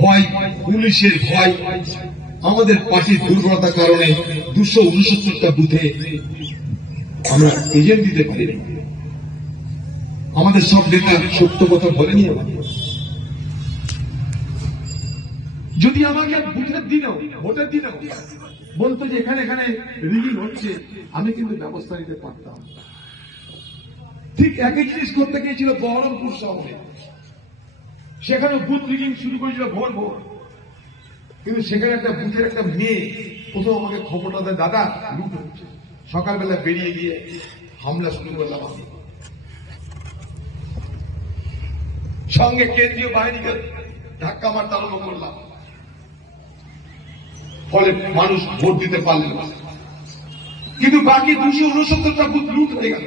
ভয়, পুলিশের ভয়, আমাদের পার্টির দুর্বলতার কারণে 269টা বুথে আমরা এজেন্ট দিতে পারিনি। আমাদের সব নেতা সত্য কথা বলেনি। যদি আমাকে বুথের দিনেও, ভোটের দিনেও বলতো যে এখানে এখানে রিগিং হচ্ছে, আমি কিন্তু ব্যবস্থা নিতে পারতাম। ঠিক একই জিনিস করতে গিয়েছিল বহরমপুর শহরে, সেখানে বুথ রিগিং শুরু করেছিল ভোর ভোর। কিন্তু সেখানে একটা বুথের একটা মেয়ে প্রথম আমাকে খবরটা দেয়, দাদা লুট হচ্ছে। সকালবেলা বেরিয়ে গিয়ে হামলা শুরু করলাম আমি, সঙ্গে কেন্দ্রীয় বাহিনীকে ধাক্কা মারতে আরম্ভ করলাম। ফলে মানুষ ভোট দিতে পারল না। কিন্তু বাকি 269টা বুথ লুট হয়ে গেল।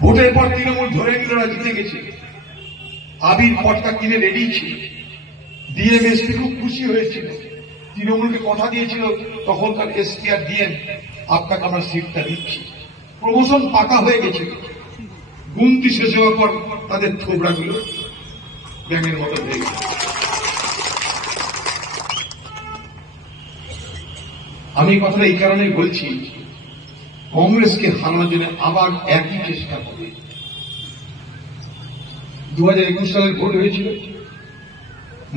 ভোটের পর তৃণমূল ধরে নিল না, জিতে গেছে। আবির পটকা কিনে রেডি ছিল। ডিএমএসপি খুব খুশি হয়েছিল, তৃণমূলকে কথা দিয়েছিল তখনকার এসপি আর ডিএম, আপনাকে আমরা সিটটা দিচ্ছি। প্রমোশন পাকা হয়ে গেছিল। গুমতি শেষ হওয়ার পর তাদের থোবড়াগুলো ব্যাঙের মতো হয়ে গেছে। আমি কথাটা এই কারণেই বলছি, কংগ্রেসকে হারানোর জন্য আবার একই চেষ্টা করে। 2021 সালের ভোট হয়েছিল,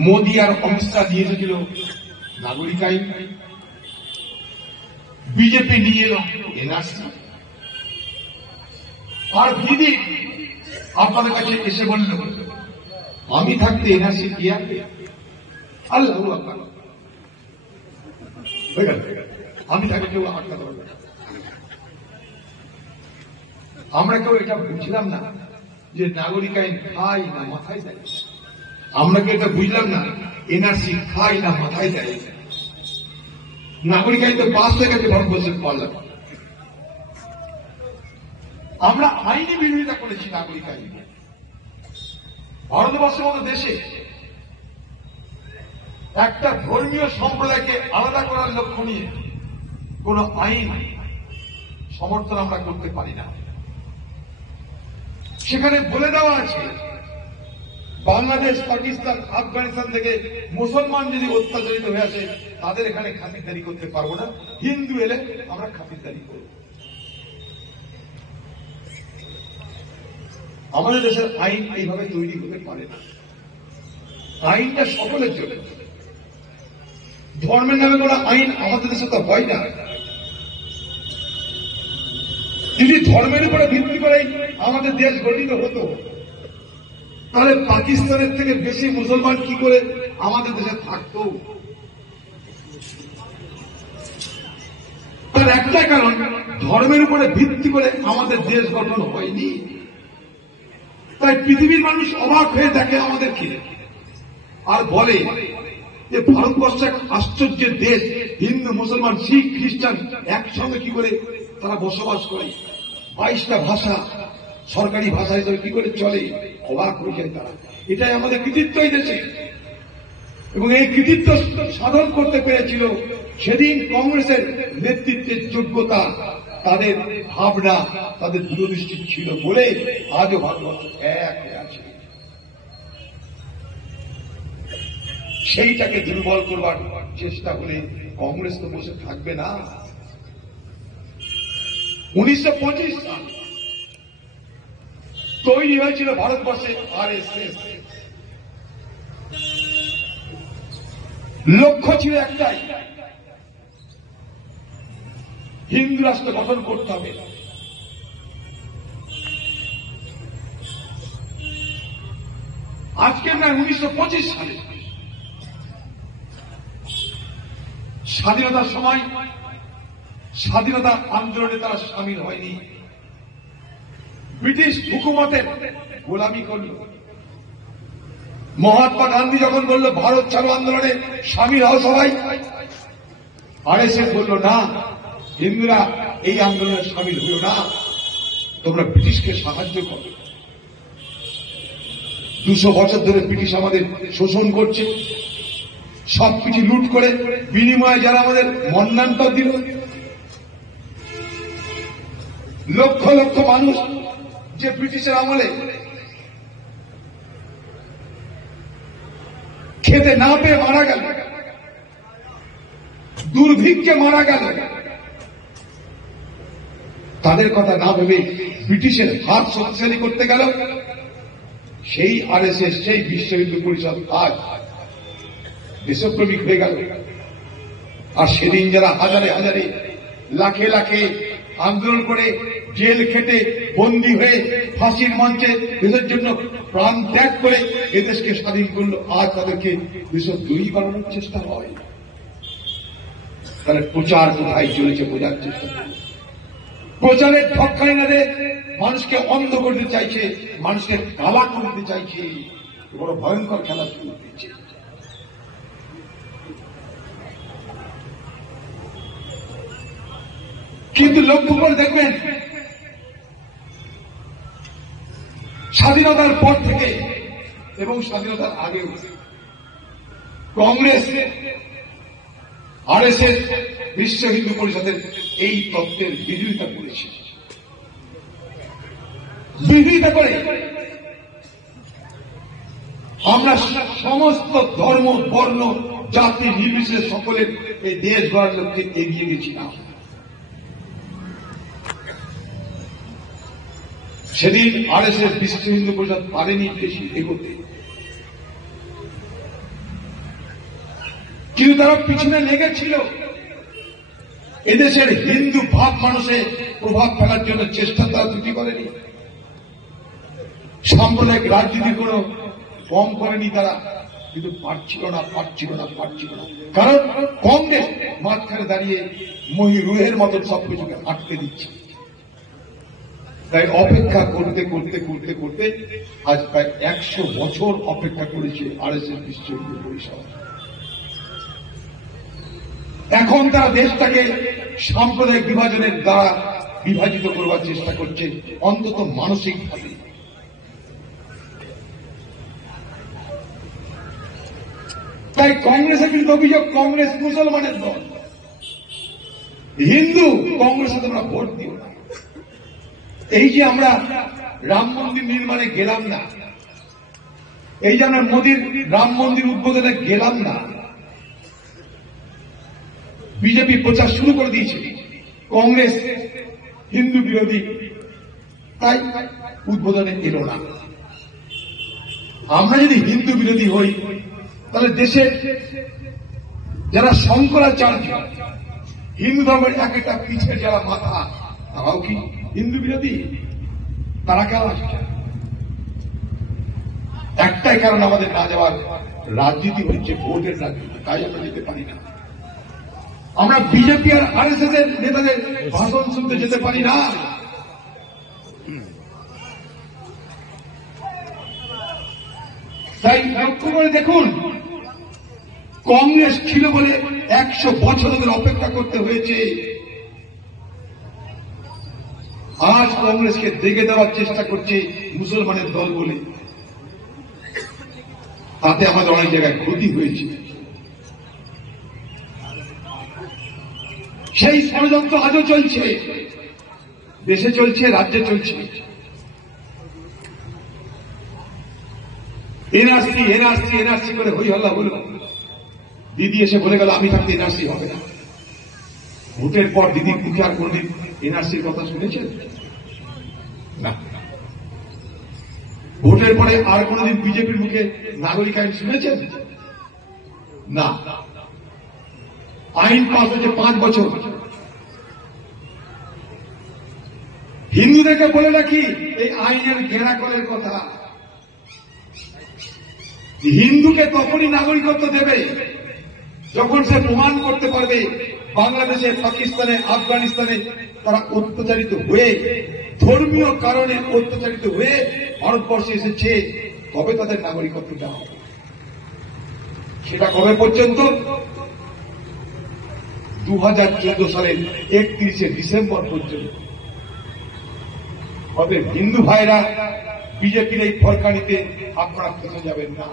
মোদী আর অমিত শাহ নিয়ে এসেছিল নাগরিক আইন। বিজেপি নিয়ে এলো এনআরসি, আর দিদি আপনাদের কাছে এসে বলল আমি থাকতে এনআরসি কি আছে? আল্লাহ আমি থাকতে কেউ আটকাতে পারবে না। আমরা কেউ এটা বুঝলাম না যে নাগরিক আইন খাই না মাথায় দেয়। আমরা কেউ এটা বুঝলাম না এনআরসি খাই না মাথায় দেয়। নাগরিক আইন তো পাস হয়ে গেছে ভারতবর্ষের পারলাম। আমরা আইনি বিরোধিতা করেছি নাগরিক আইন। ভারতবর্ষের মতো দেশে একটা ধর্মীয় সম্প্রদায়কে আলাদা করার লক্ষ্য নিয়ে কোন আইন সমর্থন আমরা করতে পারি না। সেখানে বলে দেওয়া আছে বাংলাদেশ, পাকিস্তান, আফগানিস্তান থেকে মুসলমান যদি অত্যাচারিত হয়ে আসে তাদের এখানে খাতিরদারি করতে পারবো না, হিন্দু এলে আমরা খাতিরদারি করব। আমাদের দেশের আইন এইভাবে তৈরি হতে পারে না। আইনটা সকলের জন্য। ধর্মের নামে কোনো আইন আমাদের দেশে তো হয় না। যদি ধর্মের উপরে ভিত্তি করে আমাদের দেশ গঠিত হতো তাহলে পাকিস্তানের থেকে বেশি মুসলমান কি করে আমাদের দেশে থাকতো? তার একটা কারণ, ধর্মের উপরে ভিত্তি করে আমাদের দেশ গঠন হয়নি। তাই পৃথিবীর মানুষ অবাক হয়ে দেখে আমাদেরকে আর বলে যে ভারতবর্ষ এক আশ্চর্যের দেশ, হিন্দু, মুসলমান, শিখ, খ্রিস্টান একসঙ্গে কি করে তারা বসবাস করে, 22টা ভাষা সরকারি ভাষা হিসেবে কি করে চলে, অবাক হয়ে যায় তারা। এটাই আমাদের কৃতিত্ব এই দেশে। এবং এই কৃতিত্ব সাধন করতে পেরেছিল সেদিন কংগ্রেসের নেতৃত্বের যোগ্যতা, তাদের ভাবনা, তাদের দূরদৃষ্টি ছিল বলে আজও ভারতবর্ষ এক হয়ে আছে। সেইটাকে দুর্বল করবার চেষ্টা হলে কংগ্রেস তো বসে থাকবে না। 1925 সাল তৈরি হয়েছিল ভারতবর্ষে আরএসএস। লক্ষ্য ছিল একটাই, হিন্দু রাষ্ট্র গঠন করতে হবে। আজকের নয়, 1925 সালে স্বাধীনতার সময় স্বাধীনতা আন্দোলনে তারা সামিল হয়নি, ব্রিটিশ হুকুমতের গোলামি করল। মহাত্মা গান্ধী যখন বলল ভারত ছাড়ো আন্দোলনে সামিল হও সবাই, আরএসএস বলল না, হিন্দুরা এই আন্দোলনে সামিল হলো না, তোমরা ব্রিটিশকে সাহায্য করো। 200 বছর ধরে ব্রিটিশ আমাদের শোষণ করছে, সবকিছু লুট করে বিনিময়ে যারা আমাদের মন্নান্তর দিল। লক্ষ লক্ষ মানুষ যে ব্রিটিশের আমলে খেতে না পেয়ে মারা গেল, দুর্ভিক্ষে মারা গেল, তাদের কথা না ভেবে ব্রিটিশের হাত শক্তিশালী করতে গেল সেই আরএসএস, সেই বিশ্ব হিন্দু পরিষদ আজ দেশপ্রেমিক হয়ে গেল। আর সেদিন যারা হাজারে হাজারে লাখে লাখে আন্দোলন করে জেল খেটে বন্দী হয়ে ফাঁসির মঞ্চে দেশের জন্য প্রাণ ত্যাগ করে এদেশকে স্বাধীন করল, আজ তাদেরকে দেশদ্রোহী বানানোর চেষ্টা হয়। তাহলে প্রচার কোথায় চলেছে বোঝার চেষ্টা করে। প্রচারের ঠকখানি না দিয়ে মানুষকে অন্ধ করতে চাইছে, মানুষকে কালা করতে চাইছে, বড় ভয়ঙ্কর খেলা শুরু হয়েছে। কিন্তু লক্ষ্য করে দেখবেন স্বাধীনতার পর থেকে এবং স্বাধীনতার আগেও কংগ্রেস, আরএসএস, বিশ্ব হিন্দু পরিষদের এই তত্ত্বের বিরোধিতা করেছে। বিরোধিতা করে আমরা সমস্ত ধর্ম, বর্ণ, জাতি নির্বিশেষে সকলের এই দেশ গড়ার লক্ষ্যে এগিয়ে গেছিলাম। সেদিন আরএসএস, বিশ্ব হিন্দু পরিষদ পারেনি বেশি এগোতে, কিন্তু তারা পিছনে লেগেছিল। এদেশের হিন্দু ভাব মানুষে প্রভাব ফেলার জন্য চেষ্টা তারা ত্রুটি করেনি, সাম্প্রদায়িক রাজনীতি কোনো কম করেনি তারা, কিন্তু পারছিল না। কারণ কংগ্রেস মাঝখানে দাঁড়িয়ে মহিরুহের মতন সবকিছুকে আটকে দিচ্ছে। তাই অপেক্ষা করতে আজ প্রায় 100 বছর অপেক্ষা করেছে আরএসএস বিশ্ব হিন্দু পরিষদ। এখন তারা দেশটাকে সাম্প্রদায়িক বিভাজনের দ্বারা বিভাজিত করবার চেষ্টা করছে, অন্তত মানসিকভাবে। তাই কংগ্রেসের বিরুদ্ধে অভিযোগ, কংগ্রেস মুসলমানের দল, হিন্দু কংগ্রেসে তোমরা ভোট দিও না। এই যে আমরা রাম মন্দির নির্মাণে গেলাম না, এই যে আমরা মোদীর রাম মন্দির উদ্বোধনে গেলাম না, বিজেপি প্রচার শুরু করে দিয়েছে কংগ্রেস হিন্দু বিরোধী, তাই উদ্বোধনে এলো না। আমরা যদি হিন্দু বিরোধী হই, তাহলে দেশের যারা শঙ্করাচার্য, হিন্দু ধর্মের একটা পিছের যারা মাথা, তারাও কি হিন্দু বিরোধী? তারা কেন আসছে? একটাই কারণ, আমাদের না যাওয়ার রাজনীতি হচ্ছে ভোটের রাজনীতি, তাই আমরা যেতে পারি না। আমরা বিজেপি আর আরএসএস এর নেতাদের ভাষণ শুনতে যেতে পারি না। তাই লক্ষ্য করে দেখুন, কংগ্রেস ছিল বলে 100 বছর ধরে অপেক্ষা করতে হয়েছে। আজ কংগ্রেসকে দেখে দেওয়ার চেষ্টা করছে মুসলমানের দল বলে, তাতে আমাদের অনেক জায়গায় ক্ষতি হয়েছে। সেই ষড়যন্ত্র আজও চলছে, দেশে চলছে, রাজ্যে চলছে। এনআরসি করে হই হল্লা বলল, দিদি এসে বলে গেল আমি থাকতে এনআরসি হবে না। ভোটের পর দিদির মুখে আর কোনদিন এনআরসির কথা শুনেছেন? না। ভোটের পরে আর কোনদিন বিজেপির মুখে নাগরিক আইন শুনেছেন? না। আইন পাস হয়েছে 5 বছর। হিন্দুদেরকে বলে রাখি, এই আইনের ঘেরাকলের কথা, হিন্দুকে তখনই নাগরিকত্ব দেবে যখন সে প্রমাণ করতে পারবে বাংলাদেশে, পাকিস্তানে, আফগানিস্তানে তারা অত্যাচারিত হয়ে, ধর্মীয় কারণে অত্যাচারিত হয়ে ভারতবর্ষে এসেছে, তবে তাদের নাগরিকত্ব দেওয়া হবে। সেটা কবে পর্যন্ত? 2014 সালের 31শে ডিসেম্বর পর্যন্ত। অতএব হিন্দু ভাইরা বিজেপির এই ফরকানিতে আপনারা ফেসে যাবেন না।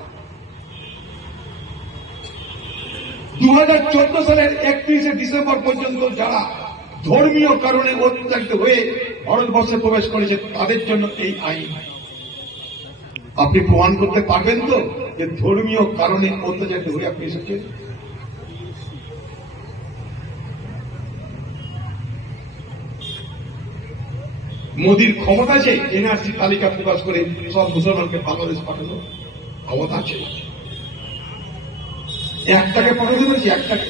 2014 সালের 31শে ডিসেম্বর পর্যন্ত যারা ধর্মীয় কারণে অত্যাচারিত হয়ে ভারতবর্ষে প্রবেশ করেছে, তাদের জন্য এই আইন। আপনি প্রমাণ করতে পারবেন তো যে ধর্মীয় কারণে অত্যাচারিত হয়ে আপনি এসেছেন? মোদীর ক্ষমতা আছে এনআরসি তালিকা প্রকাশ করে সব মুসলমানকে বাংলাদেশ পাঠানো? ক্ষমতা আছে? একটাকে পাঠাতে পেরেছি, একটাকে।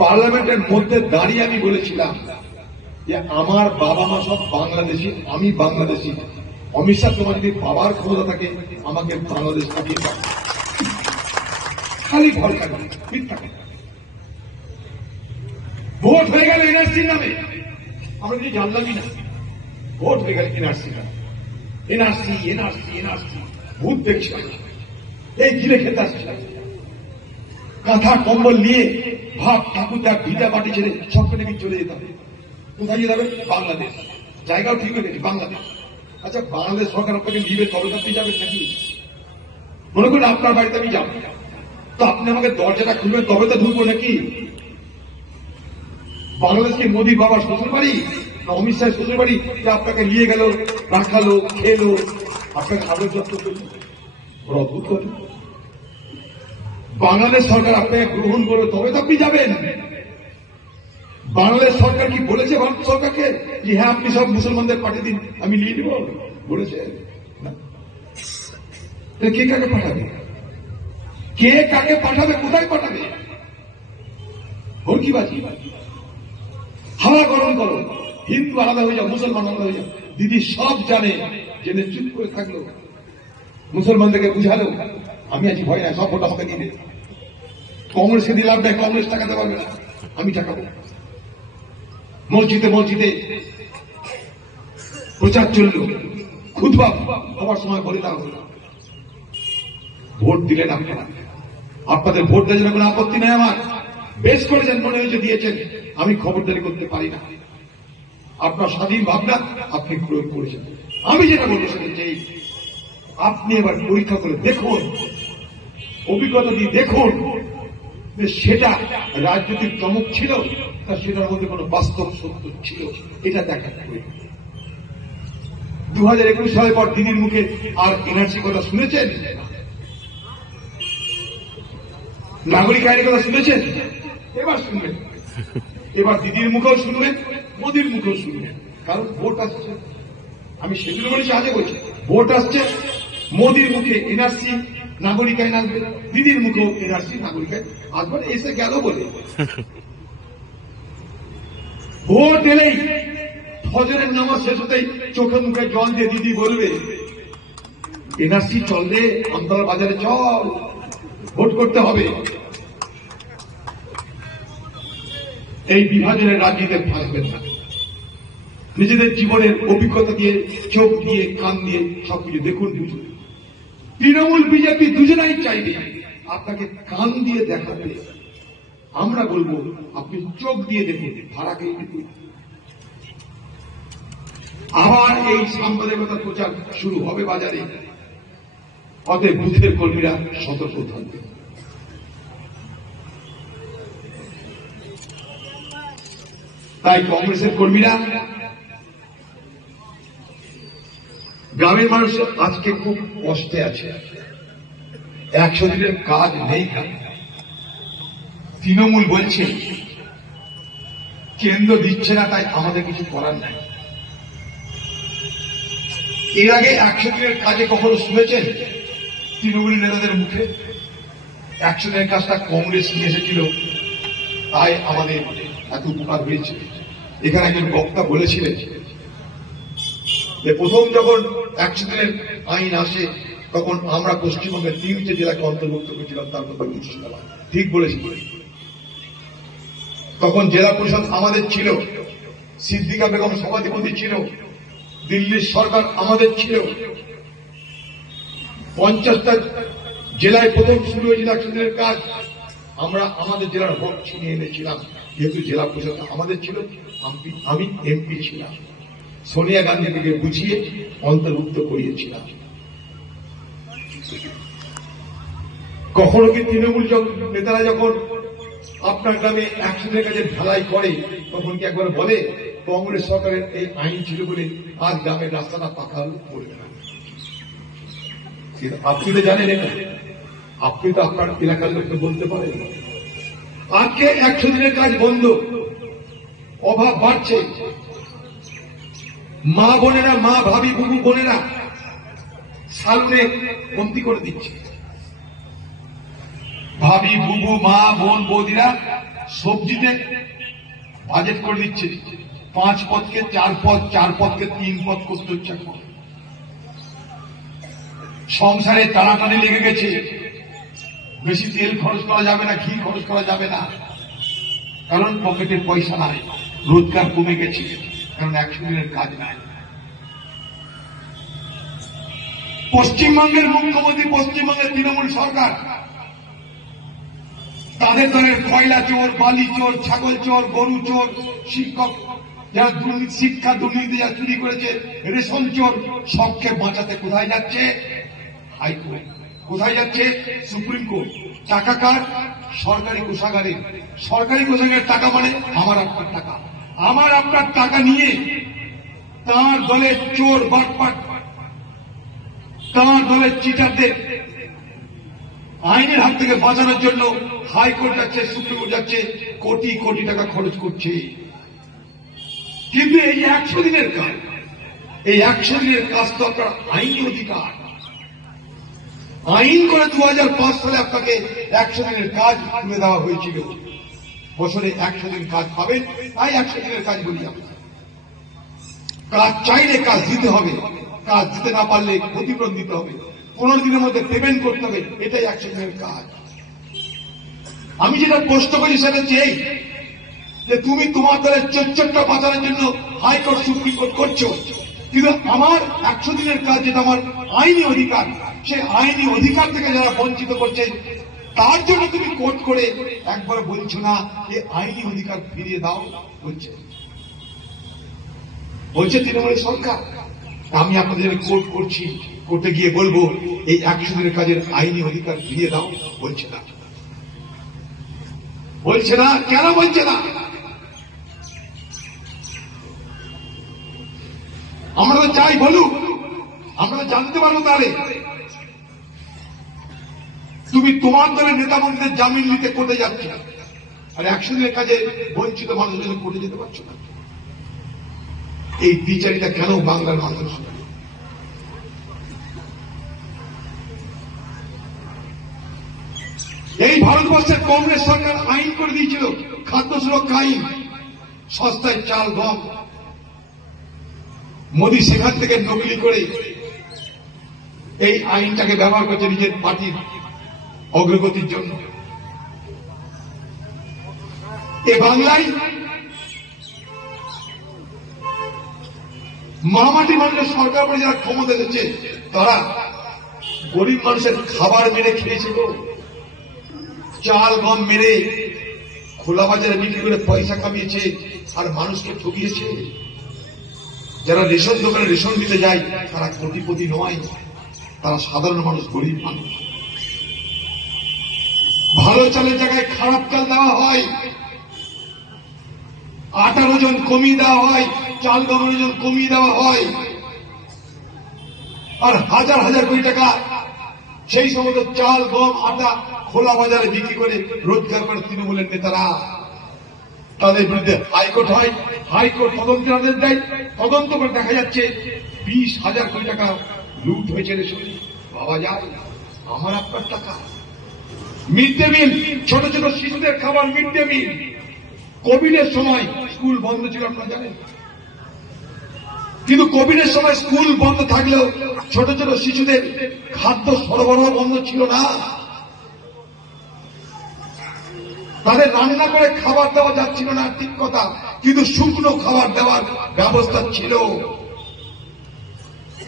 পার্লামেন্টের মধ্যে দাঁড়িয়ে আমি বলেছিলাম যে আমার বাবা মা সব বাংলাদেশি, আমি বাংলাদেশি। অমিত শাহ, তোমার যদি বাবার ক্ষমতা থাকে আমাকে বাংলাদেশ পাঠিয়ে দাও। খালি ভরসা করে মিথ্যা কথা। ভোট হয়ে গেল এনআরসির নামে, আমরা কিছু জানলামই না। ভোট হয়ে গেল এনআরসি নামে, এনআরসি ভূত দেখছিলাম, এই গিলে খেতে আসছিলাম। কাঁথা কম্বল নিয়ে ভাত ঠাকুরদার ভিটা বাটি ছেড়ে সবকে নেমে চলে যেতে হবে। কোথায় যাবে? বাংলাদেশ। জায়গাও ঠিক হয়ে গেছে, বাংলাদেশ। আচ্ছা, বাংলাদেশ সরকার আপনাকে নিবে, তবে আপনি যাবেন নাকি? মনে করেন আপনার বাড়িতে আমি যাব, তো আপনি আমাকে দরজাটা খুলবেন, তবে তো ঢুকবো নাকি? বাংলাদেশ কি মোদীর বাবার শ্বশুর বাড়ি না অমিত শাহের শ্বশুর বাড়ি যে আপনাকে নিয়ে গেল, রাখালো, খেলো, আপনাকে আদর যত্ন করল? অদ্ভুত কথা। বাংলাদেশ সরকার আপনাকে গ্রহণ করলো, তবে তো আপনি যাবেন। বাংলাদেশ সরকার কি বলেছে ভারত সরকারকে যে হ্যাঁ আপনি সব মুসলমানদের পাঠিয়ে দিন, আমি নিয়ে নেব? বলেছে না। কে কাকে পাঠাবে? কে কাকে পাঠাবে? কোথায় পাঠাবে? ভর্কিবাজি, হাওয়া গরম করো, হিন্দু আলাদা হয়ে যাও, মুসলমান আলাদা হয়ে যাও। দিদি সব জানে, জেনে চুপ করে থাকলো। মুসলমানদেরকে বুঝালো আমি আছি, ভয় না, সব ভোট আমাকে নিয়ে দেবে। কংগ্রেসকে দিলাম না, কংগ্রেস টাকাতে পারবে না, আমি টাকাবো। মসজিদে মসজিদে প্রচার চলল, খুতবা হওয়ার সময় বলে দেওয়া হলো ভোট দিলেন আপনারা, আপনাদের ভোট দেওয়ার জন্য কোনো আপত্তি নেই আমার, বেশ করেছেন, মনে হয়েছে দিয়েছেন, আমি খবরদারি করতে পারি না। আপনার স্বাধীন ভাবনা আপনি প্রয়োগ করেছেন। আমি যেটা বলবো সেটা যে আপনি এবার পরীক্ষা করে দেখুন, অভিজ্ঞতা দিয়ে দেখুন যে সেটা রাজনৈতিক চমক ছিল, তা সেটার মধ্যে কোনো বাস্তব সত্য ছিল, এটা দেখা যাবে। 2021 সালের পর দিদির মুখে আর এনআরসি কথা শুনেছেন? নাগরিক আইনের কথা শুনেছেন? এবার শুনবেন, এবার দিদির মুখেও শুনবেন, মোদির মুখেও শুনবেন, কারণ ভোট আসছে। আমি সেগুলো বলেছি, আজে বলছি, ভোট আসছে, মোদির মুখে এনআরসি নাগরিক আইন আসবে, দিদির মুখেও এনআরসি নাগরিক আইন আসবে, এসে গেল বলে। ভোট এলেই ফজরের নামাজ শেষ হতেই চোখে মুখে জল দিয়ে দিদি বলবে এনআরসি চল রে, আমতলা বাজারে চল, ভোট করতে হবে। এই বিভাজনের রাজনীতিতে ফাঁসবেন না। নিজেদের জীবনের অভিজ্ঞতা দিয়ে, চোখ দিয়ে, কান দিয়ে সবকিছু দেখুন। তৃণমূল বিজেপি দুজনাই চাইবে আপনাকে কান দিয়ে দেখাতে, আমরা বলবো আপনি চোখ দিয়ে দেখুন, ভাড়াকে দেখুন। আবার এই সাম্প্রদায়িকতা প্রচার শুরু হবে বাজারে, অতএব বুথের কর্মীরা সতর্ক থাকবে। তাই কংগ্রেসের কর্মীরা, গ্রামের মানুষ আজকে খুব কষ্টে আছে, 100 দিনের কাজ নেই। তৃণমূল বলছে কেন্দ্র দিচ্ছে না, তাই আমাদের কিছু করার নাই। এর আগে 100 দিনের কাজে কখনো শুনেছেন তৃণমূল নেতাদের মুখে? 100 দিনের কাজটা কংগ্রেস নিয়ে এসেছিল, তাই আমাদের এত উপকার হয়েছে। এখানে একজন বক্তা বলেছিলেন যে প্রথম যখন 100 দিনের আইন আসে তখন আমরা পশ্চিমবঙ্গের 3টে জেলাকে অন্তর্ভুক্ত করেছিলাম, তার মধ্যে 25 জেলা। ঠিক বলেছি। তখন জেলা পরিষদ আমাদের ছিল, সিদ্দিকা বেগম সভাধিপতি ছিল, দিল্লির সরকার আমাদের ছিল। 50টা জেলায় প্রথম শুরু হয়েছিল 100 দিনের কাজ। আমরা আমাদের জেলার ভোট ছিনিয়ে এনেছিলাম, যেহেতু জেলা পরিষদ আমাদের ছিল, আমি এমপি ছিলাম, সোনিয়া গান্ধীকে বুঝিয়ে অন্তর্ভুক্ত করিয়েছিলাম। কখনো কি তৃণমূল নেতারা যখন আপনার গ্রামে 100 দিনের কাজে ঢালাই করে তখন কি একবার বলে কংগ্রেস সরকারের এই আইন ছিল বলে আজ গ্রামের রাস্তাটা পাকা করবে না? আপনি তো জানেন এটা, আপনি তো আপনার এলাকার লোককে বলতে পারেন। আজকে 100 দিনের কাজ বন্ধ, অভাব বাড়ছে। মা বোনেরা, মা ভাবি বুবু বোনেরা সালনে কমতি করে দিচ্ছে। ভাবি বুবু মা বোন বৌদিরা সবজিতে বাজেট করে দিচ্ছে, 5 পদকে 4 পদ, 4 পদকে 3 পদ করতে হচ্ছে। সংসারে টানাটানি লেগে গেছে, বেশি তেল খরচ করা যাবে না, ঘি খরচ করা যাবে না, কারণ পকেটে পয়সা নাই, রোজগার কমে গেছে, কারণ 100 দিনের কাজ নাই। পশ্চিমবঙ্গের মুখ্যমন্ত্রী, পশ্চিমবঙ্গের তৃণমূল সরকার, তাদের দলের কয়লা চোর, বালি চোর, ছাগল চোর, গরু চোর, শিক্ষক যারা শিক্ষা দুর্নীতি যা চুরি করেছে, রেশন চোর, সবকে বাঁচাতে কোথায় যাচ্ছে? হাইকোর্ট। কোথায় যাচ্ছে? Supreme court. টাকা কার? সরকারি কোষাগারে। সরকারি কোষাগারের টাকা মানে আমার আপনার টাকা। আমার আপনার টাকা নিয়ে তার দলের চোর বাটপাট, তার দলের চিটারদের আইনের হাত থেকে বাঁচানোর জন্য হাইকোর্ট যাচ্ছে, সুপ্রিম কোর্ট যাচ্ছে, কোটি কোটি টাকা খরচ করছে। কিন্তু এই 100 দিনের কাজ, এই 100 দিনের কাজ তো আপনার আইনি অধিকার। আইন করে 2005 সালে আপনাকে 100 দিনের কাজ তুলে দেওয়া হয়েছিল। বছরে 100 দিন কাজ পাবেন, তাই 100 দিনের কাজ বলি আমরা। কাজ চাইলে কাজ দিতে হবে, কাজ দিতে না পারলে ক্ষতিপূরণ দিতে হবে, 15 দিনের মধ্যে পেমেন্ট করতে হবে, এটাই 100 দিনের কাজ। আমি যেটা প্রশ্ন করি সেটা হচ্ছে এই যে তুমি তোমার দলের চোরচোরটা বাঁচানোর জন্য হাইকোর্ট সুপ্রিম কোর্ট করছো, কিন্তু আমার 100 দিনের কাজ যেটা আমার আইনি অধিকার, সেই আইনি অধিকার থেকে যারা বঞ্চিত করছে তার জন্য তুমি কোর্ট করে একবার বলছো না এই আইনি অধিকার ফিরিয়ে দাও, বলছে তৃণমূলের সরকার। আমি আপনাদের কোর্ট করছি, কোর্টে গিয়ে বলবো এই 100 দিনের কাজের আইনি অধিকার ফিরিয়ে দাও, বলছে না। বলছে না কেন বলছে না? আমরা তো চাই বলুক, আমরা তো জানতে পারবো। তাহলে তুমি তোমার দলের নেতা মন্ত্রীদের জামিন নিতে কোর্টে যাচ্ছ, আর 100 দিনের কাজে বঞ্চিত মানুষের জন্য কোর্টে যেতে পারছো না। এই বিচারিতা কেন বাংলার মানুষ? এই ভারতবর্ষের কংগ্রেস সরকার আইন করে দিয়েছিল খাদ্য সুরক্ষা আইন, সস্তায় চাল গম। মোদী সেখান থেকে নকলি করে এই আইনটাকে ব্যবহার করছে নিজের পার্টির অগ্রগতির জন্য। এ বাংলায় মামাটি মানুষের সরকার করে যারা ক্ষমতা দিচ্ছে তারা গরিব মানুষের খাবার মেরে খেয়েছিল, চাল গম মেরে খোলা বাজারে বিক্রি করে পয়সা কামিয়েছে আর মানুষকে ঠকিয়েছে। যারা রেশন দোকানে রেশন দিতে যায় তারা কোটিপতি নয়, তারা সাধারণ মানুষ, গরিব মানুষ। ভালো চালের জায়গায় খারাপ চাল দেওয়া হয়, আটার ওজন কমিয়ে দেওয়া হয়, চাল গমের ওজন কমিয়ে দেওয়া হয়, আর হাজার হাজার কোটি টাকা সেই সমস্ত চাল গম আটা খোলা বাজারে বিক্রি করে রোজগার করে তৃণমূলের নেতারা। তাদের বিরুদ্ধে হাইকোর্ট হয়, হাইকোর্ট তদন্তের আদেশ দেয়, তদন্ত করে দেখা যাচ্ছে 20,000 কোটি টাকা লুট হয়েছে রেশন। ভাবা যায় আমার আপনার টাকা। মিড ডে মিল, ছোট ছোট শিশুদের খাবার মিড ডে মিল। কোভিডের সময় স্কুল বন্ধ ছিল, আপনারা জানেন, কিন্তু কোভিডের সময় স্কুল বন্ধ থাকলেও ছোট ছোট শিশুদের খাদ্য সরবরাহ বন্ধ ছিল না। তাদের রান্না করে খাবার দেওয়া যাচ্ছিল না, ঠিক কথা, কিন্তু শুকনো খাবার দেওয়ার ব্যবস্থা ছিল।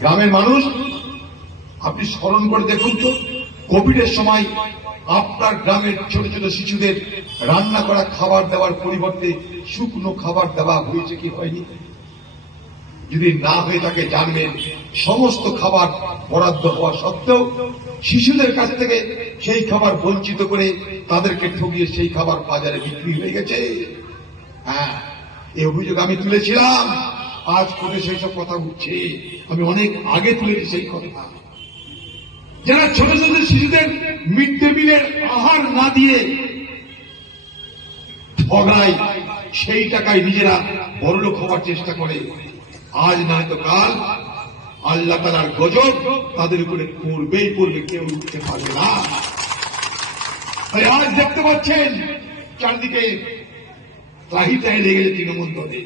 গ্রামের মানুষ, আপনি স্মরণ করে দেখুন তো, কোভিডের সময় আপনার গ্রামের ছোট ছোট শিশুদের রান্না করা খাবার দেওয়ার পরিবর্তে শুকনো খাবার দেওয়া হয়েছে কি হয়নি? যদি না হয়ে থাকে জানবেন, সমস্ত খাবার বরাদ্দ হওয়া সত্ত্বেও শিশুদের কাছ থেকে সেই খাবার বঞ্চিত করে তাদেরকে ঠকিয়ে সেই খাবার বাজারে বিক্রি হয়ে গেছে। হ্যাঁ, এই অভিযোগ আমি তুলেছিলাম, আজ করে সেই সব কথা উঠছে। আমি অনেক আগে তুলেছি সেই কথা। যারা ছোট ছোট শিশুদের মিড ডে মিলের আহার না দিয়ে ঠগায়, সেই টাকায় নিজেরা বড়লোক হওয়ার চেষ্টা করে, আজ নয়তো কাল আল্লাহ তাআলার গজব তাদের উপরে পড়বেই পড়বে, কেউ উঠতে পারবে না। আজ দেখতে পাচ্ছেন চারদিকে ত্রাহি ত্রাহি লেগে গেছে তৃণমূল দলে।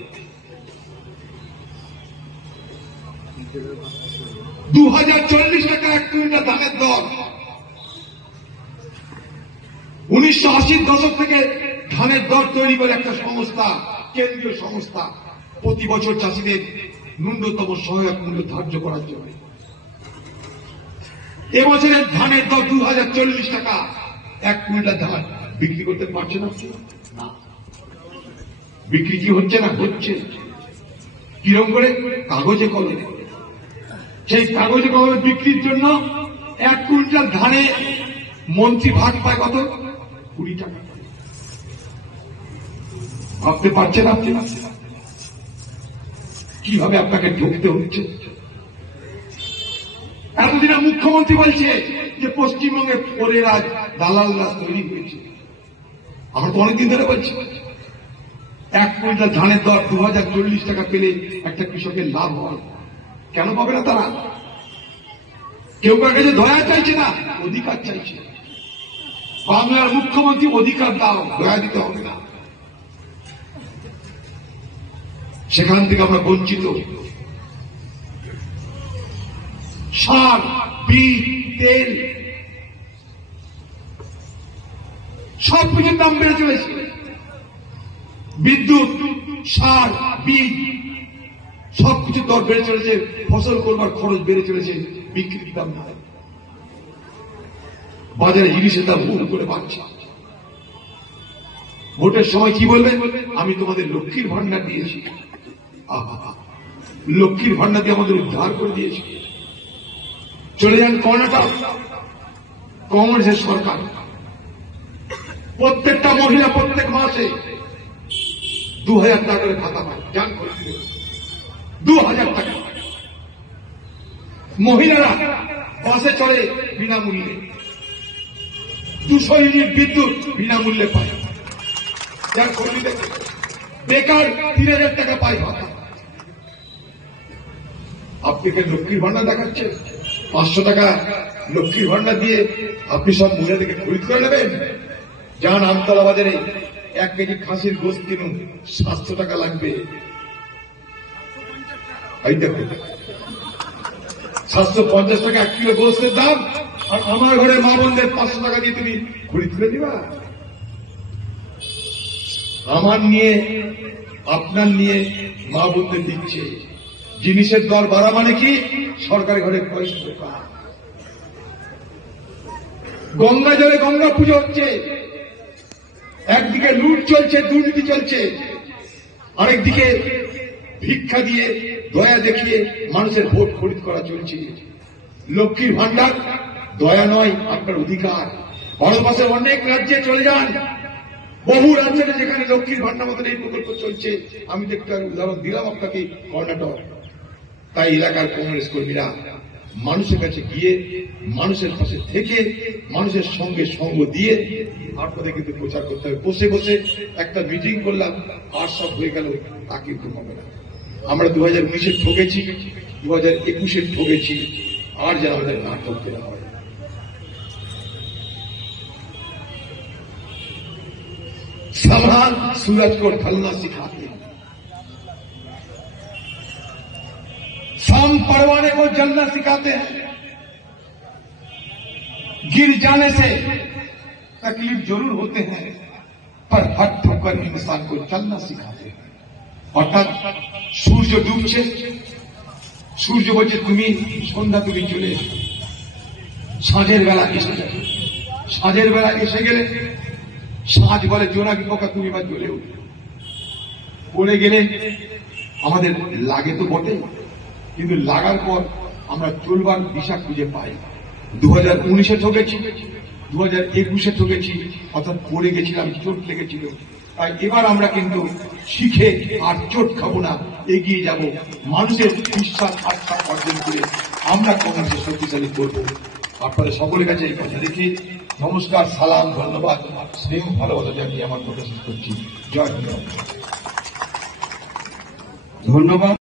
2040 টাকা 1 কুইন্টাল ধানের দর। 1980 দশক থেকে ধানের দর তৈরি করে একটা সংস্থা, কেন্দ্রীয় সংস্থা, প্রতি বছর চাষিদের ন্যূনতম সহায়ক মূল্য ধার্য করার জন্য। এবছরের ধানের দর 2040 টাকা 1 কুইন্টাল ধান বিক্রি করতে পারছে না। বিক্রি কি হচ্ছে না? হচ্ছে। কিরকম করে? কাগজে কলমে। সেই কাগজে কলমে বিক্রির জন্য 1 কুইন্টাল ধানে মন্ত্রী ভাগ পায় কত? 20 টাকা। ভাবতে পারছেন আপনি কিভাবে আপনাকে ঢুকতে হচ্ছে? এতদিন মুখ্যমন্ত্রী বলছে যে পশ্চিমবঙ্গে পরে রাজ, দালাল রাজ তৈরি হয়েছে। আমরা তো অনেকদিন ধরে বলছি 1 কুইন্টাল ধানের দর 2040 টাকা পেলে একটা কৃষকের লাভ হয়। কেন পাবে না তারা? কেউ কাছে দয়া চাইছে না, অধিকার চাইছে। বাংলার মুখ্যমন্ত্রী অধিকার দাও, দয়া দিতে হবে না। সেখান থেকে আমরা বঞ্চিত। সার, বীজ, তেল সবকিছুর দাম বেড়ে চলেছে। বিদ্যুৎ, সার, বীজ সবকিছুর দর বেড়ে চলেছে। ফসল করবার খরচ বেড়ে চলেছে, বিক্রির দাম নাই। বাজারে জিনিসের দাম হুড় করে বাড়ছে। ভোটের সময় কি বলবেন? আমি তোমাদের লক্ষ্মীর ভান্ডার দিয়েছি। লক্ষ্মীর ভান্ডার দিয়ে আমাদের উদ্ধার করে দিয়েছি। চলে যান কর্ণাটক, কংগ্রেসের সরকার, প্রত্যেকটা মহিলা প্রত্যেক মাসে 2000 টাকা করে ভাতা পায়। যান 2000 টাকা। মহিলারা বাসে চড়ে বিনামূল্যে, 200 ইউনিট বিদ্যুৎ বিনামূল্যে পায়। যার কর্মী দেখে বেকার 3000 টাকা পায় ভাতা। আপনি কে লক্ষ্মীর ভান্ডার দেখাচ্ছেন? 500 টাকা লক্ষ্মীর ভান্ডার দিয়ে আপনি সব মহিলাদেরকে খরিদ করে নেবেন? যান আমতলা বাজারে 1 কেজি খাসির গোশত কিনুন, 700 টাকা লাগবে। এই দেখুন 750 টাকা 1 কিলো গোশতের দাম, আর আমার ঘরে মা বোনদের 500 টাকা দিয়ে তুমি খরিদ করে দিবা? আমার নিয়ে আপনার নিয়ে মা বোনদের দিচ্ছে। জিনিসের দর বাড়া মানে কি? সরকারি ঘরে পয়সা ঢোকা। গঙ্গা জলে গঙ্গা পুজো হচ্ছে, একদিকে লুট চলছে, দুর্নীতি চলছে, আরেকদিকে ভিক্ষা দিয়ে দয়া দেখিয়ে মানুষের ভোট খরিদ করা চলছে। লক্ষ্মীর ভান্ডার দয়া নয়, আপনার অধিকার। ভারতবর্ষের অনেক রাজ্যে চলে যান, বহু রাজ্যে যেখানে লক্ষ্মীর ভান্ডার মতন এই প্রকল্প চলছে। আমি তো একটা উদাহরণ দিলাম আপনাকে, কর্ণাটক। তাই এলাকার কংগ্রেস কর্মীরা মানুষের কাছে গিয়ে, মানুষের পাশে থেকে, মানুষের সঙ্গে সঙ্গ দিয়ে আপনাদের কিন্তু প্রচার করতে হবে। বসে বসে একটা মিটিং করলাম আর সব হয়ে গেল, তা কিন্তু হবে না। আমরা 2019-এ ঠকেছি, 2021-এ ঠকেছি, আর যেন আমাদের না ঠকতে না হয়। सावधान सूरज को ढलना सिखाते हैं, शाम परवाने को जलना सिखाते हैं। गिर जाने से तकलीफ जरूर होते हैं, पर हट ठोकर इंसान को चलना सिखाते हैं। অর্থাৎ সূর্য ডুবছে, সূর্য বলছে তুমি সন্ধ্যা, তুমি চলে এসো, সাঁঝের বেলা এসে যাবে। সাঁঝের বেলা এসে গেলে সাঁঝ বলে জোনাকি পোকা, তুমি বা জ্বলে উঠবে। পড়ে গেলে আমাদের লাগে তো বটে, কিন্তু লাগার পর আমরা চলবার দিশা খুঁজে পাই। 2019-এ ঠকেছি, 2021-এ ঠকেছি, অর্থাৎ পড়ে গেছিলাম, চোট লেগেছিল। তাই এবার আমরা কিন্তু শিখে আর চোট খাবো না, এগিয়ে যাব। মানুষের বিশ্বাস আস্থা অর্জন করে আমরা কংগ্রেসকে শক্তিশালী করব। আপনাদের সকলের কাছে এই কথা রেখে নমস্কার, সালাম, ধন্যবাদ, স্নেহ, ভালোবাসা জানিয়ে আমার কথা শেষ করছি। জয় হিন্দ। ধন্যবাদ।